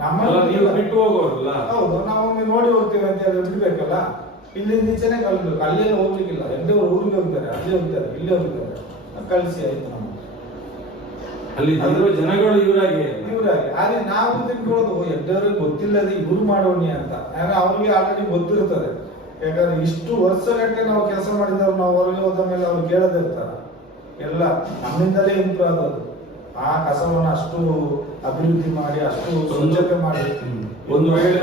ನಮ್ಮ ನೀವು ಬಿಟ್ಟು ಹೋಗೋರಲ್ಲ. ಹೌದು ನಾವೊಮ್ಮೆ ನೋಡಿ ಹೋಗ್ತೇವೆ ಅಂತ ಹೇಳಿ ಬಿಡ್ಬೇಕಲ್ಲ. ಇಲ್ಲಿಂದ ಈಚೆನೆ ಕಲ್ಬೇಕು ಅಲ್ಲೆಲ್ಲ ಹೋಗ್ಲಿಕ್ಕಿಲ್ಲ. ಎಲ್ಲರೂ ಊರಿಗೆ ಹೋಗ್ತಾರೆ ಅಲ್ಲಿ ಹೋಗ್ತಾರೆ ಇಲ್ಲಿ ಹೋಗ್ತಾರೆ. ಕಳಿಸಿ ಆಯ್ತು ನಮ್ಮ ಅಲ್ಲಿ ಅಂದ್ರೆ ಜನಗಳು ಇವರಾಗಿ ಇವರಾಗಿ. ಆದ್ರೆ ನಾವು ತಿಳ್ಕೊಳ್ಳೋದು ಎದ್ದವ್ರಿಗೆ ಗೊತ್ತಿಲ್ಲದೆ ಇವ್ರು ಮಾಡೋಣಿ ಅಂತ. ಯಾಕಂದ್ರೆ ಅವ್ರಿಗೆ ಆಲ್ರೆಡಿ ಗೊತ್ತಿರ್ತದೆ. ಯಾಕಂದ್ರೆ ಇಷ್ಟು ವರ್ಷಗಟ್ಟಲೆ ನಾವು ಕೆಲಸ ಮಾಡಿದವ್ರು ನಾವು ಹೊರಗೆ ಹೋದ ಮೇಲೆ ಅವ್ರು ಕೇಳದೇ ಇರ್ತಾರ. ಎಲ್ಲ ನಮ್ಮಿಂದಲೇ ಇಂಪ್ರೂವ್ ಆಗೋದು ಆ ಕಸವನ್ನು ಅಷ್ಟು ಅಭಿವೃದ್ಧಿ ಮಾಡಿ ಅಷ್ಟು ಸ್ವಚ್ಛತೆ ಮಾಡಿ. ಒಂದು ವೇಳೆ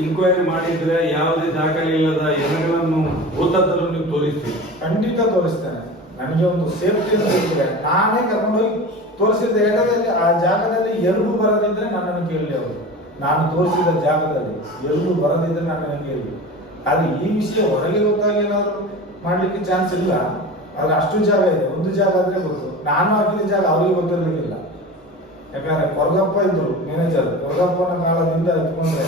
ಇನ್ಕ್ವೈರಿ ಮಾಡಿದ್ರೆ ಯಾವುದೇ ದಾಖಲೆ ಇಲ್ಲದ ಜನಗಳನ್ನು ಗೊತ್ತಾದರೂ ನೀವು ತೋರಿಸ್ತೀವಿ ಖಂಡಿತ ತೋರಿಸ್ತೇನೆ. ನನಗೆ ಒಂದು ಸೇಫ್ಟಿ ಇದ್ರೆ ನಾನೇ ಕರ್ಕೊಂಡೋಗಿ ತೋರಿಸಿದ ಜಾಗದಲ್ಲಿ ಆ ಜಾಗದಲ್ಲಿ ಎಲ್ರು ಬರದಿದ್ರೆ ನನ್ನನ್ನು ಕೇಳಲಿ ಅವರು. ನಾನು ತೋರಿಸಿದ ಜಾಗದಲ್ಲಿ ಎಲ್ರು ಬರದಿದ್ರೆ ನನ್ನನ್ನು ಕೇಳಲಿ. ಆದ್ರೆ ಈ ವಿಷಯ ಹೊರಗೆ ಗೊತ್ತಾಗಿ ಏನಾದರೂ ಮಾಡ್ಲಿಕ್ಕೆ ಚಾನ್ಸ್ ಇಲ್ಲ. ಆದ್ರೆ ಅಷ್ಟು ಜಾಗ ಇದೆ. ಒಂದು ಜಾಗ ಆದ್ರೆ ಗೊತ್ತು. ನಾನು ಹಾಕಿದ ಜಾಗ ಅವ್ರಿಗೆ ಗೊತ್ತಿರ್ಲಿಕ್ಕಿಲ್ಲ. ಯಾಕಂದ್ರೆ ಕೊರಗಪ್ಪ ಇದ್ರು ಮ್ಯಾನೇಜರ್ ಕೊರಗಪ್ಪನ ಕಾಲದಿಂದ ಇಟ್ಕೊಂಡ್ರೆ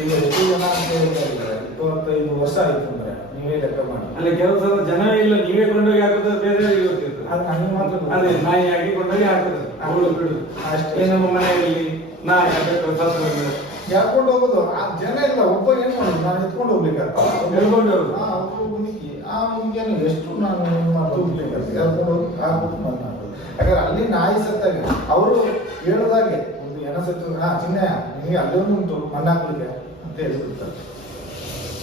ಈಗ ಎಷ್ಟು ಜನ ಅಂತ ಹೇಳಿದ್ರೆ ಇಪ್ಪತ್ತೈದು ವರ್ಷ ಆಯ್ತು ಅಂದ್ರೆ. ನೀವೇ ಲೆಕ್ಕ ಮಾಡಿ. ಅಲ್ಲಿ ಕೆಲವು ಸಲ ಜನ ಇಲ್ಲ ನೀವೇ ಕೊಂಡೋಗಿ ಹಾಕೋದು? ಬೇರೆ ಗೊತ್ತಿರ್ತದೆ? ಅದು ನನಗೆ ಮಾತ್ರ. ಅದೇ ನಾಯಿ ಹಾಕಿ ಕೊಂಡೋಗಿ ಹಾಕೋದು. ಅವಳು ಬಿಡು. ಅಷ್ಟೇ. ನಮ್ಮ ಮನೆಯಲ್ಲಿ ನಾಯಿ ಹಾಕಬೇಕು ಸತ್ತು ಎಳ್ಕೊಂಡು ಹೋಗೋದು. ಆ ಜನ ಇಲ್ಲ ಒಬ್ಬ ಏನ್ ಮಾಡೋದು? ನಾನು ಎತ್ಕೊಂಡು ಹೋಗ್ಬೇಕಾಗ್ತದೆ. ಎಳ್ಕೊಂಡು ಹೋಗುದು. ಆ ಹುಡುಗಿಯನ್ನು ಎಷ್ಟು ನಾನು ಮಾತನಾಡೋದು ಯಾಕಂದ್ರೆ ಅಲ್ಲಿ ನಾಯಿ ಸತ್ತಾಗ, ಅವರು ಹೇಳೋದಾಗೆ, ಒಂದು ಎಣ ಸತ್ತು ಹಾ ಚಿನ್ನ ನಿಮಗೆ ಅಲ್ಲೊಂದು ಉಂಟು ಮಣ್ಣು ಹಾಕ್ಲಿಕ್ಕೆ ಅಂತ ಹೇಳ್ಬಿಡ್ತಾರೆ.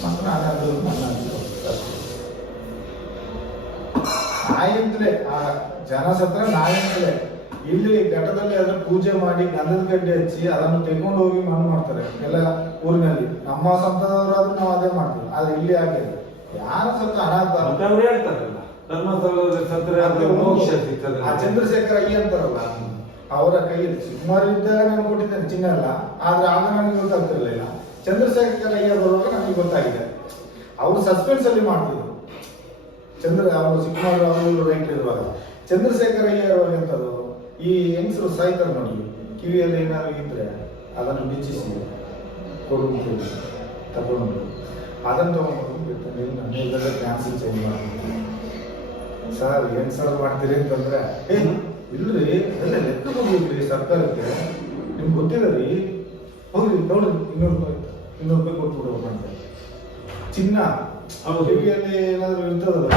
ಹಾಕ್ಲಿಕ್ಕೆ ನಾಯಿ ಆ ಜನ ಸತ್ರ ನಾಯಿ ಇಲ್ಲಿ ಘಟದಲ್ಲಿ ಅದನ್ನ ಪೂಜೆ ಮಾಡಿ ಗಂಧದ ಗಡ್ಡೆ ಹಚ್ಚಿ ಅದನ್ನು ತೆಗೊಂಡು ಹೋಗಿ ಮಣ್ಣು ಮಾಡ್ತಾರೆ. ಎಲ್ಲ ಊರಿನಲ್ಲಿ. ನಮ್ಮ ಸಂತದವರಾದ್ರೂ ನಾವು ಅದೇ ಮಾಡ್ತೀವಿ. ಆದ್ರೆ ಇಲ್ಲಿ ಹಾಗೆ ಯಾರ ಅನಾಥ ಅಂತ ಅವ್ರು ಹೇಳ್ತಾರಲ್ಲ ಧರ್ಮಸ್ಥಳದಲ್ಲಿ ಸತ್ತರೆ ಮೋಕ್ಷ ಸಿಗ್ತದೆ. ಆ ಚಂದ್ರಶೇಖರ ಅಯ್ಯ ಅಂತಾರಲ್ಲ ಅವರ ಕೈಯಲ್ಲಿ ಸುಮಾರು ಇದ್ದಾಗ ನಾನು ಕೊಟ್ಟಿದ್ದೇನೆ ಚಿನ್ನ ಅಲ್ಲ ಆದ್ರೆ ಆಗ ನನಗೆ ಗೊತ್ತಾಗ್ತಿರ್ಲಿಲ್ಲ. ಚಂದ್ರಶೇಖರ ಅಯ್ಯ ಬರುವಾಗ ನನಗೆ ಗೊತ್ತಾಗಿದೆ. ಅವರು ಸಸ್ಪೆನ್ಸ್ ಅಲ್ಲಿ ಮಾಡ್ತಿದ್ರು. ಚಂದ್ರ ಅವರು ಸುಮಾರು ಅವರು ರೈಟ್ ಇರುವಾಗ. ಚಂದ್ರಶೇಖರ ಅಯ್ಯ ಇರುವಾಗ ಎಂತದ್ದು ಈ ಹೆಂಗಸರು ಸಾಯ್ತಾರೆ ನೋಡಿ. ಕಿವಿಯಲ್ಲಿ ಏನಾದ್ರು ಇದ್ರೆ ಅದನ್ನು ಬಿಚ್ಚಿಸಿ. ಕೊಡುವುದು ತಗೊಂಡು ಅದನ್ನು ತೊಗೊಂಡು ಬಿಟ್ಟು ನಾನು ಕ್ಯಾನ್ಸಲ್ ಚೇಂಜ್ ಮಾಡ್ತೀನಿ ಸರ್ ಏನು ಸರ್ ಮಾಡ್ತೀರಿ ಅಂತಂದ್ರೆ ಏ ಇಲ್ರಿ ಎಲ್ಲ ಲೆಕ್ಕ ಕೊಡ್ಬೇಕ್ರಿ ಸರ್ಕಾರಕ್ಕೆ. ನಿಮ್ಗೆ ಗೊತ್ತಿಲ್ಲ ರೀ? ಹೋಗ್ರಿ ನೋಡ್ರಿ ಇನ್ನೂರು ರೂಪಾಯಿ ಇನ್ನೂರು ರೂಪಾಯಿ ಕೊಟ್ಬಿಡು ಅಂತ. ಚಿನ್ನ ಅವ್ರು ಕಿವಿಯಲ್ಲಿ ಏನಾದರೂ ಇರ್ತದಲ್ಲ.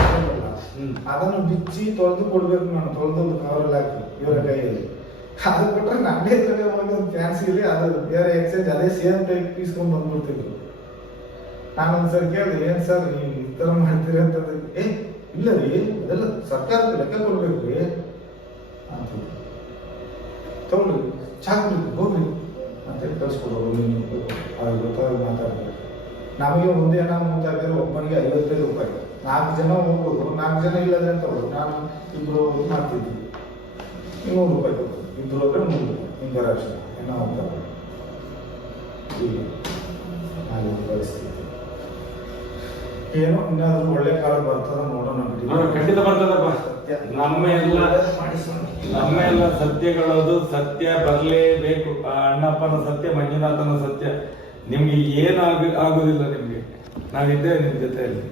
ಅದನ್ನು ಬಿಚ್ಚಿ ತೊಳೆದು ಕೊಡ್ಬೇಕು ನಾನು ತೊಳೆದು ಕವರಲ್ಲಿ ಹಾಕಿ ಇವರ ಕೈಯಲ್ಲಿ. ಅದು ಬಿಟ್ರೆ ನನ್ನೇ ಕಡೆ ಹೋಗಿ ಒಂದು ಫ್ಯಾನ್ಸಿ ಅದು ಬೇರೆ ಎಕ್ಸ್ಚೇಂಜ್ ಅದೇ ಸೇಮ್ ಟೈಪ್ ಪೀಸ್ಕೊಂಡು ಬಂದ್ಬಿಡ್ತಿದ್ರು ನಾನು ಒಂದ್ಸರಿ ಕೇಳಿದೆ, ಏನ್ ಸರ್ ನೀವು ಈ ತರ ಮಾಡ್ತೀರಿ ಅಂತಂದ್ರೆ ಏ, ಇಲ್ಲ ರೀ, ಅದೆಲ್ಲ ಸರ್ಕಾರಕ್ಕೆ ಲೆಕ್ಕ ಕೊಡ್ಬೇಕು ರೀ. ಅಂತ ತಗೊಳ್ರಿ ಚಾಕ್ರಿ ಹೋಗ್ರಿ. ಅಂತೇಳಿ ಕಳ್ಸ್ಕೊಡೋರು ನೀನು. ಅವ್ರಿಗೆ ಗೊತ್ತಾಗಿ ಮಾತಾಡ್ಬೇಕು ನಮಗೆ ಮುಂದೆ ನಾವು ಮುಂದಾಗಿದ್ರೆ ಒಬ್ಬನಿಗೆ ಐವತ್ತೈದು ರೂಪಾಯಿ. ನಾಲ್ಕು ಜನ ಹೋಗ್ಬೋದು. ನಾಲ್ಕು ಜನ ಇಲ್ಲದೆ ಅಂತ ಅವರು ನಾನು ಇಬ್ರು ಮಾಡ್ತಿದ್ವಿ. ಇನ್ನೂರು ರೂಪಾಯಿ ಕೊಟ್ಟು ಇಬ್ರು ಹೋದ್ರೆ ನೂರು ರೂಪಾಯಿ. ಹಿಂಗೆ ಅಷ್ಟೇ ಏನೋ ಅಂತ. ಹೀಗೆ. ಆಗಿನ ಪರಿಸ್ಥಿತಿ. ಏನೋ ಇನ್ನಾದ್ರೂ ಒಳ್ಳೆ ಕಾಲ ಬರ್ತದ ನೋಡೋಣ ಖಂಡಿತ ಬರ್ತದಪ್ಪ ನಮ್ಮ ಎಲ್ಲ. ನಮ್ಮ ಎಲ್ಲ ಸತ್ಯಗಳದು ಸತ್ಯ ಬರಲೇಬೇಕು ಅಣ್ಣಪ್ಪನ ಸತ್ಯ ಮಂಜುನಾಥನ ಸತ್ಯ. ನಿಮ್ಗೆ ಏನಾಗೋದಿಲ್ಲ ಆಗ ಆಗುದಿಲ್ಲ ನಿಮ್ಗೆ? ನಾವಿದ್ದೇವೆ ನಿಮ್ ಜೊತೆಯಲ್ಲಿ.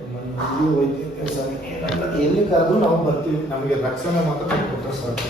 ಎಲ್ಲಿಗಾದ್ರೂ ನಾವು ಬರ್ತೀವಿ. ನಮಗೆ ರಕ್ಷಣೆ ಮಾತ್ರ ಕೊಟ್ಟರೆ ಸಾಕು.